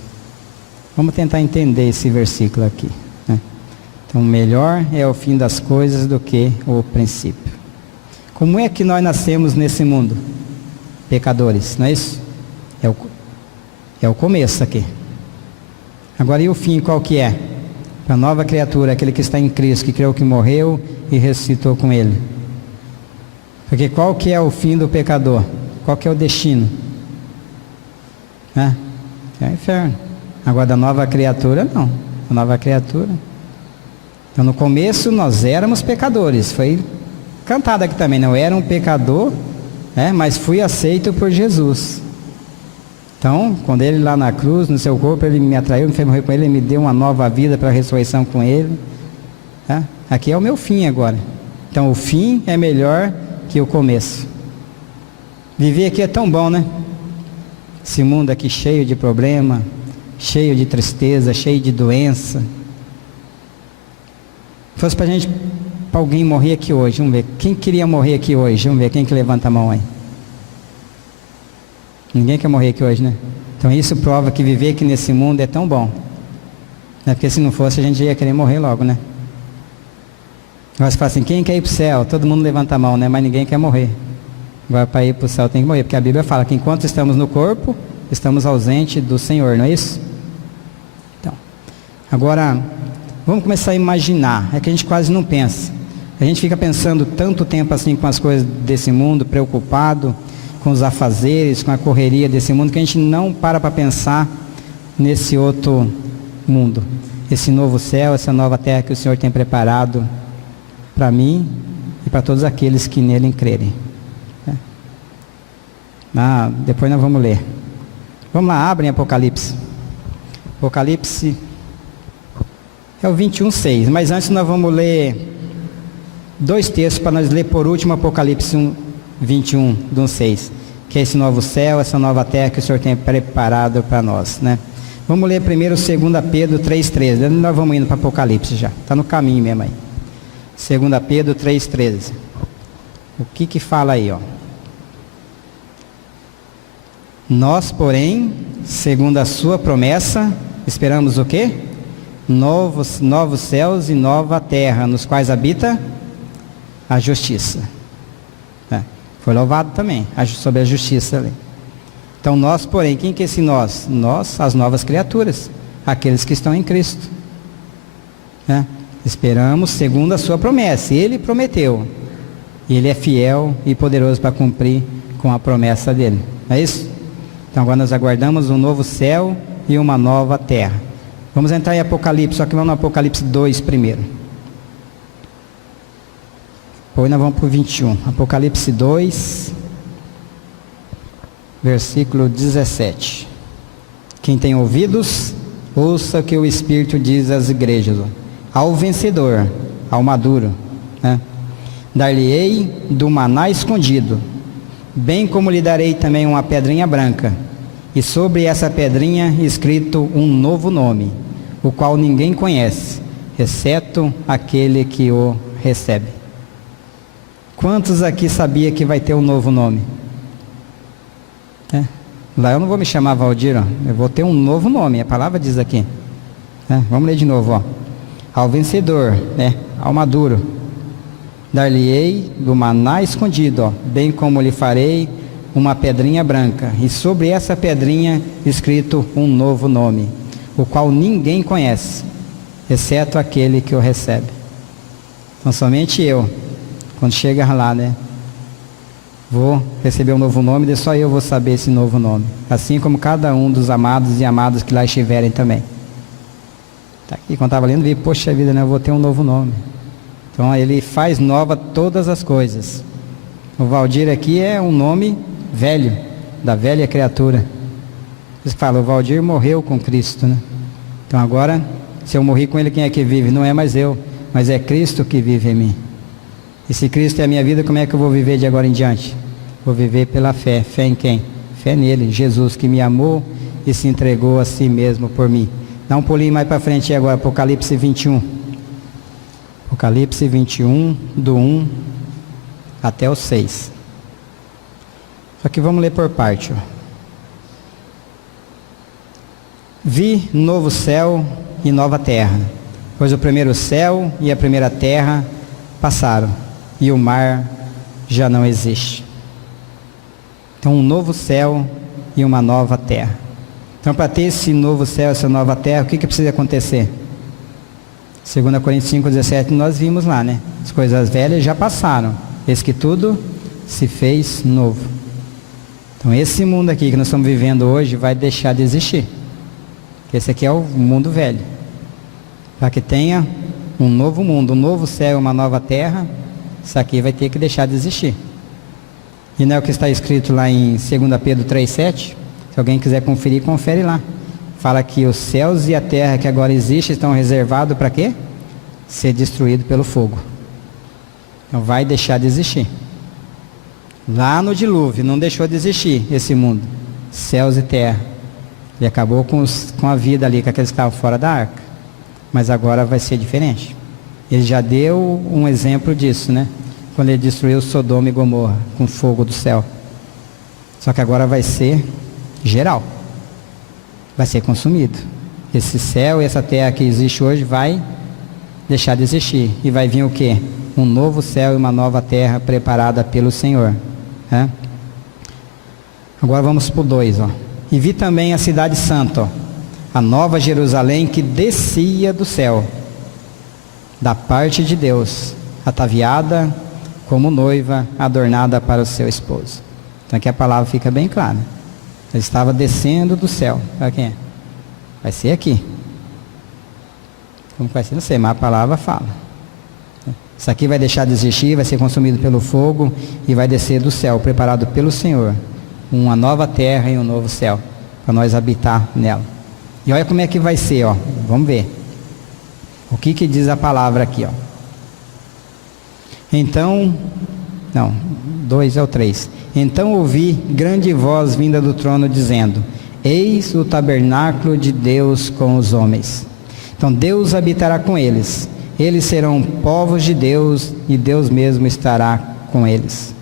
Vamos tentar entender esse versículo aqui, né? Então, melhor é o fim das coisas do que o princípio. Como é que nós nascemos nesse mundo? Pecadores, não é isso? É o começo aqui. Agora, e o fim qual que é? A nova criatura, aquele que está em Cristo, que creu que morreu e ressuscitou com Ele. Porque qual que é o fim do pecador? Qual que é o destino? É o inferno. Agora da nova criatura, não. A nova criatura. Então no começo nós éramos pecadores. Foi cantado aqui também. Não era um pecador, mas fui aceito por Jesus. Então, quando Ele lá na cruz, no seu corpo, Ele me atraiu, me fez morrer com Ele, Ele me deu uma nova vida para a ressurreição com Ele. Aqui é o meu fim agora. Então o fim é melhor que o começo. Viver aqui é tão bom, né? Esse mundo aqui cheio de problema, cheio de tristeza, cheio de doença. Se fosse para alguém morrer aqui hoje, vamos ver, quem queria morrer aqui hoje? Vamos ver, quem que levanta a mão aí? Ninguém quer morrer aqui hoje, né? Então isso prova que viver aqui nesse mundo é tão bom, né? Porque se não fosse a gente ia querer morrer logo, né? Agora você fala assim, quem quer ir para o céu? Todo mundo levanta a mão, né? Mas ninguém quer morrer. Agora para ir para o céu tem que morrer, porque a Bíblia fala que enquanto estamos no corpo, estamos ausentes do Senhor, não é isso? Então, agora, vamos começar a imaginar, é que a gente quase não pensa. A gente fica pensando tanto tempo assim com as coisas desse mundo, preocupado com os afazeres, com a correria desse mundo, que a gente não para pensar nesse outro mundo, esse novo céu, essa nova terra que o Senhor tem preparado para mim e para todos aqueles que nele crerem. Depois nós vamos ler. Vamos lá, abrem Apocalipse. Apocalipse é o 21:6. Mas antes nós vamos ler dois textos para nós ler por último, Apocalipse 21, do 1:6, que é esse novo céu, essa nova terra que o Senhor tem preparado para nós, né? Vamos ler primeiro 2 Pedro 3,13. Nós vamos indo para Apocalipse já. Está no caminho mesmo aí. 2 Pedro 3,13. O que fala aí, ó? Nós, porém, segundo a sua promessa, esperamos o quê? Novos céus e nova terra, nos quais habita a justiça. Foi louvado também, sobre a justiça ali. Então nós, porém, quem que é esse nós? Nós, as novas criaturas, aqueles que estão em Cristo. Esperamos segundo a sua promessa. Ele prometeu. Ele é fiel e poderoso para cumprir com a promessa dele. É isso? Então agora nós aguardamos um novo céu e uma nova terra. Vamos entrar em Apocalipse, só que vamos no Apocalipse 2 primeiro. Depois nós vamos para o 21. Apocalipse 2, versículo 17. Quem tem ouvidos, ouça o que o Espírito diz às igrejas. Ao vencedor, ao maduro, dar-lhe-ei do maná escondido, bem como lhe darei também uma pedrinha branca, e sobre essa pedrinha escrito um novo nome, o qual ninguém conhece, exceto aquele que o recebe. Quantos aqui sabia que vai ter um novo nome? Lá eu não vou me chamar Valdir, ó. Eu vou ter um novo nome, a palavra diz aqui. Vamos ler de novo, ó. Ao vencedor, ao maduro, dar-lhe-ei do maná escondido, ó, bem como lhe farei uma pedrinha branca, e sobre essa pedrinha escrito um novo nome, o qual ninguém conhece, exceto aquele que o recebe. Então somente eu, quando chegar lá, vou receber um novo nome, e só eu vou saber esse novo nome, assim como cada um dos amados e amadas que lá estiverem também. Tá aqui, quando estava lendo, vi, poxa vida, eu vou ter um novo nome. Então ele faz nova todas as coisas. O Valdir aqui é um nome velho, da velha criatura. Eles falam, o Valdir morreu com Cristo, Então agora, se eu morri com ele, quem é que vive? Não é mais eu, mas é Cristo que vive em mim. E se Cristo é a minha vida, como é que eu vou viver de agora em diante? Vou viver pela fé. Fé em quem? Fé nele, Jesus, que me amou e se entregou a si mesmo por mim. Dá um pulinho mais para frente agora, Apocalipse 21. Apocalipse 21, do 1 até o 6. Só que vamos ler por parte. Vi novo céu e nova terra, pois o primeiro céu e a primeira terra passaram, e o mar já não existe. Então um novo céu e uma nova terra. Então para ter esse novo céu, essa nova terra, o que precisa acontecer? 2 Coríntios 5,17 nós vimos lá, As coisas velhas já passaram, eis que tudo se fez novo. Então esse mundo aqui que nós estamos vivendo hoje vai deixar de existir. Esse aqui é o mundo velho. Para que tenha um novo mundo, um novo céu, uma nova terra, isso aqui vai ter que deixar de existir. E não é o que está escrito lá em 2 Pedro 3,7? Se alguém quiser conferir, confere lá. Fala que os céus e a terra que agora existem estão reservados para quê? Ser destruído pelo fogo. Então vai deixar de existir. Lá no dilúvio não deixou de existir esse mundo, céus e terra. Ele acabou com a vida ali, com aqueles que estavam fora da arca. Mas agora vai ser diferente. Ele já deu um exemplo disso, Quando ele destruiu Sodoma e Gomorra com fogo do céu. Só que agora vai ser geral. Vai ser consumido. Esse céu e essa terra que existe hoje vai deixar de existir. E vai vir o quê? Um novo céu e uma nova terra preparada pelo Senhor. Agora vamos para o 2. E vi também a cidade santa, a nova Jerusalém que descia do céu, da parte de Deus, ataviada como noiva adornada para o seu esposo. Então aqui a palavra fica bem clara. Ele estava descendo do céu. Para quem? Vai ser aqui. Como vai ser? Não sei, mas a palavra fala. Isso aqui vai deixar de existir, vai ser consumido pelo fogo e vai descer do céu, preparado pelo Senhor. Uma nova terra e um novo céu, para nós habitar nela. E olha como é que vai ser, Vamos ver. O que diz a palavra aqui, Então, não, 2 é o 3. Então ouvi grande voz vinda do trono dizendo: eis o tabernáculo de Deus com os homens. Então Deus habitará com eles. Eles serão povos de Deus e Deus mesmo estará com eles.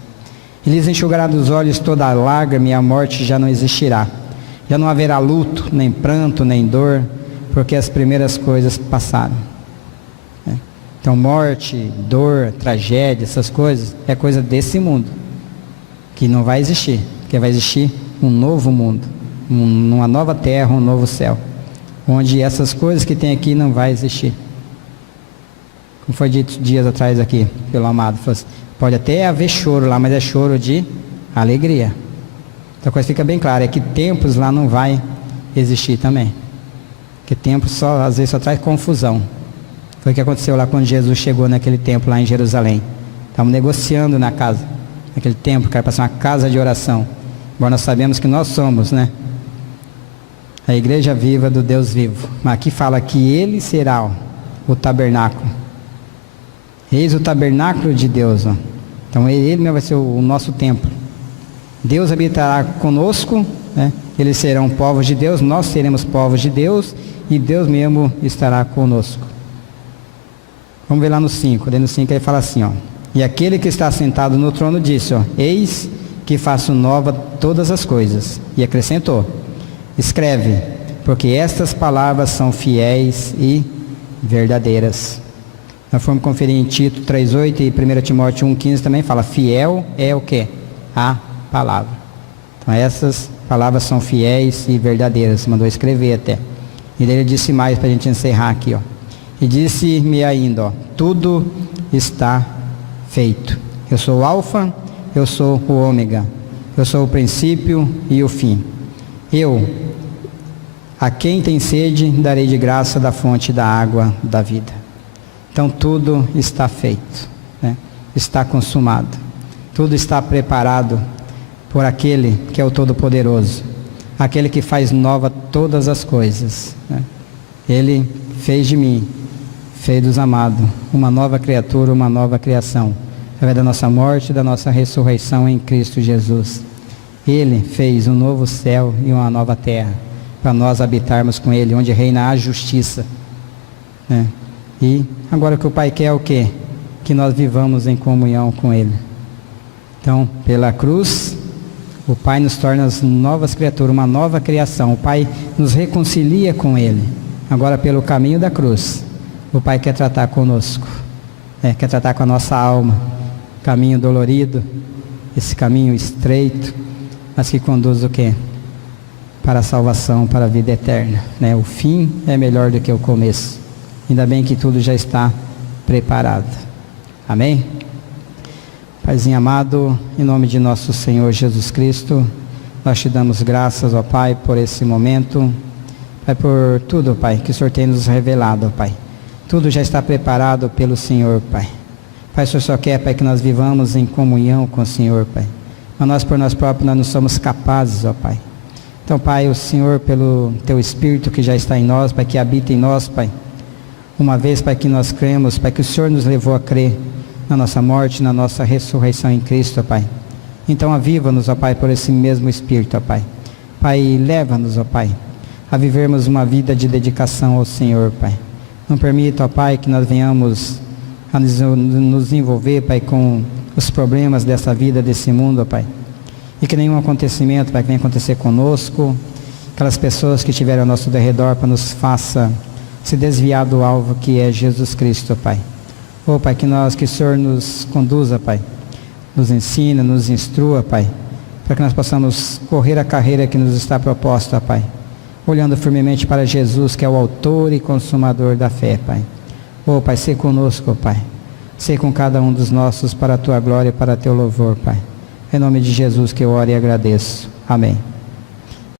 Ele lhes enxugará dos olhos toda a lágrima e a morte já não existirá. Já não haverá luto, nem pranto, nem dor, porque as primeiras coisas passaram. Então morte, dor, tragédia, essas coisas, é coisa desse mundo, que não vai existir, porque vai existir um novo mundo, uma nova terra, um novo céu, onde essas coisas que tem aqui não vai existir. Como foi dito dias atrás aqui, pelo amado, falou assim, pode até haver choro lá, mas é choro de alegria. Então a coisa fica bem clara, é que tempos lá não vai existir também. Porque tempos só, às vezes só traz confusão. Foi o que aconteceu lá quando Jesus chegou naquele templo lá em Jerusalém. Estavam negociando na casa, naquele templo, que era para ser uma casa de oração. Agora nós sabemos que nós somos, né? A igreja viva do Deus vivo. Mas aqui fala que ele será o tabernáculo. Eis o tabernáculo de Deus. Ó. Então ele mesmo vai ser o nosso templo. Deus habitará conosco, né? Eles serão povos de Deus, nós seremos povos de Deus e Deus mesmo estará conosco. Vamos ver lá no 5, dentro do 5 ele fala assim, ó. E aquele que está sentado no trono disse, ó, eis que faço nova todas as coisas. E acrescentou, escreve, porque estas palavras são fiéis e verdadeiras. Nós fomos conferir em Tito 3,8 e 1 Timóteo 1,15 também fala, fiel é o quê? A palavra. Então essas palavras são fiéis e verdadeiras. Mandou escrever até. E daí ele disse mais para a gente encerrar aqui, ó. E disse-me ainda, ó, tudo está feito. Eu sou o alfa, eu sou o ômega, eu sou o princípio e o fim. Eu, a quem tem sede, darei de graça da fonte da água da vida. Então tudo está feito, né? Está consumado. Tudo está preparado por aquele que é o Todo-Poderoso, aquele que faz nova todas as coisas, né? Ele fez de mim, fez dos amados, uma nova criatura, uma nova criação, através da nossa morte e da nossa ressurreição em Cristo Jesus. Ele fez um novo céu e uma nova terra, para nós habitarmos com Ele, onde reina a justiça, né? E agora o que o Pai quer é o quê? Que nós vivamos em comunhão com Ele. Então, pela cruz, o Pai nos torna as novas criaturas, uma nova criação. O Pai nos reconcilia com Ele. Agora, pelo caminho da cruz, o Pai quer tratar conosco, quer tratar com a nossa alma. Caminho dolorido, esse caminho estreito, mas que conduz o quê? Para a salvação, para a vida eterna, né? O fim é melhor do que o começo. Ainda bem que tudo já está preparado. Amém? Paizinho amado, em nome de nosso Senhor Jesus Cristo, nós te damos graças, ó Pai, por esse momento. Pai, por tudo, Pai, que o Senhor tem nos revelado, ó Pai. Tudo já está preparado pelo Senhor, Pai. Pai, o Senhor só quer, Pai, que nós vivamos em comunhão com o Senhor, Pai. Mas nós, por nós próprios, nós não somos capazes, ó Pai. Então, Pai, o Senhor, pelo Teu Espírito que já está em nós, Pai, que habita em nós, Pai. Uma vez, Pai, que nós cremos, Pai, que o Senhor nos levou a crer na nossa morte, na nossa ressurreição em Cristo, ó Pai. Então aviva-nos, ó Pai, por esse mesmo Espírito, ó Pai. Pai, leva-nos, ó Pai, a vivermos uma vida de dedicação ao Senhor, Pai. Não permita, ó Pai, que nós venhamos a nos envolver, Pai, com os problemas dessa vida, desse mundo, ó Pai. E que nenhum acontecimento, Pai, que venha acontecer conosco, aquelas pessoas que estiverem ao nosso derredor, para nos faça se desviar do alvo que é Jesus Cristo, Pai. Ô Pai, que o Senhor nos conduza, Pai, nos ensina, nos instrua, Pai, para que nós possamos correr a carreira que nos está proposta, Pai, olhando firmemente para Jesus, que é o autor e consumador da fé, Pai. Ô Pai, sê conosco, Pai, sê com cada um dos nossos, para a Tua glória e para Teu louvor, Pai. Em nome de Jesus que eu oro e agradeço. Amém.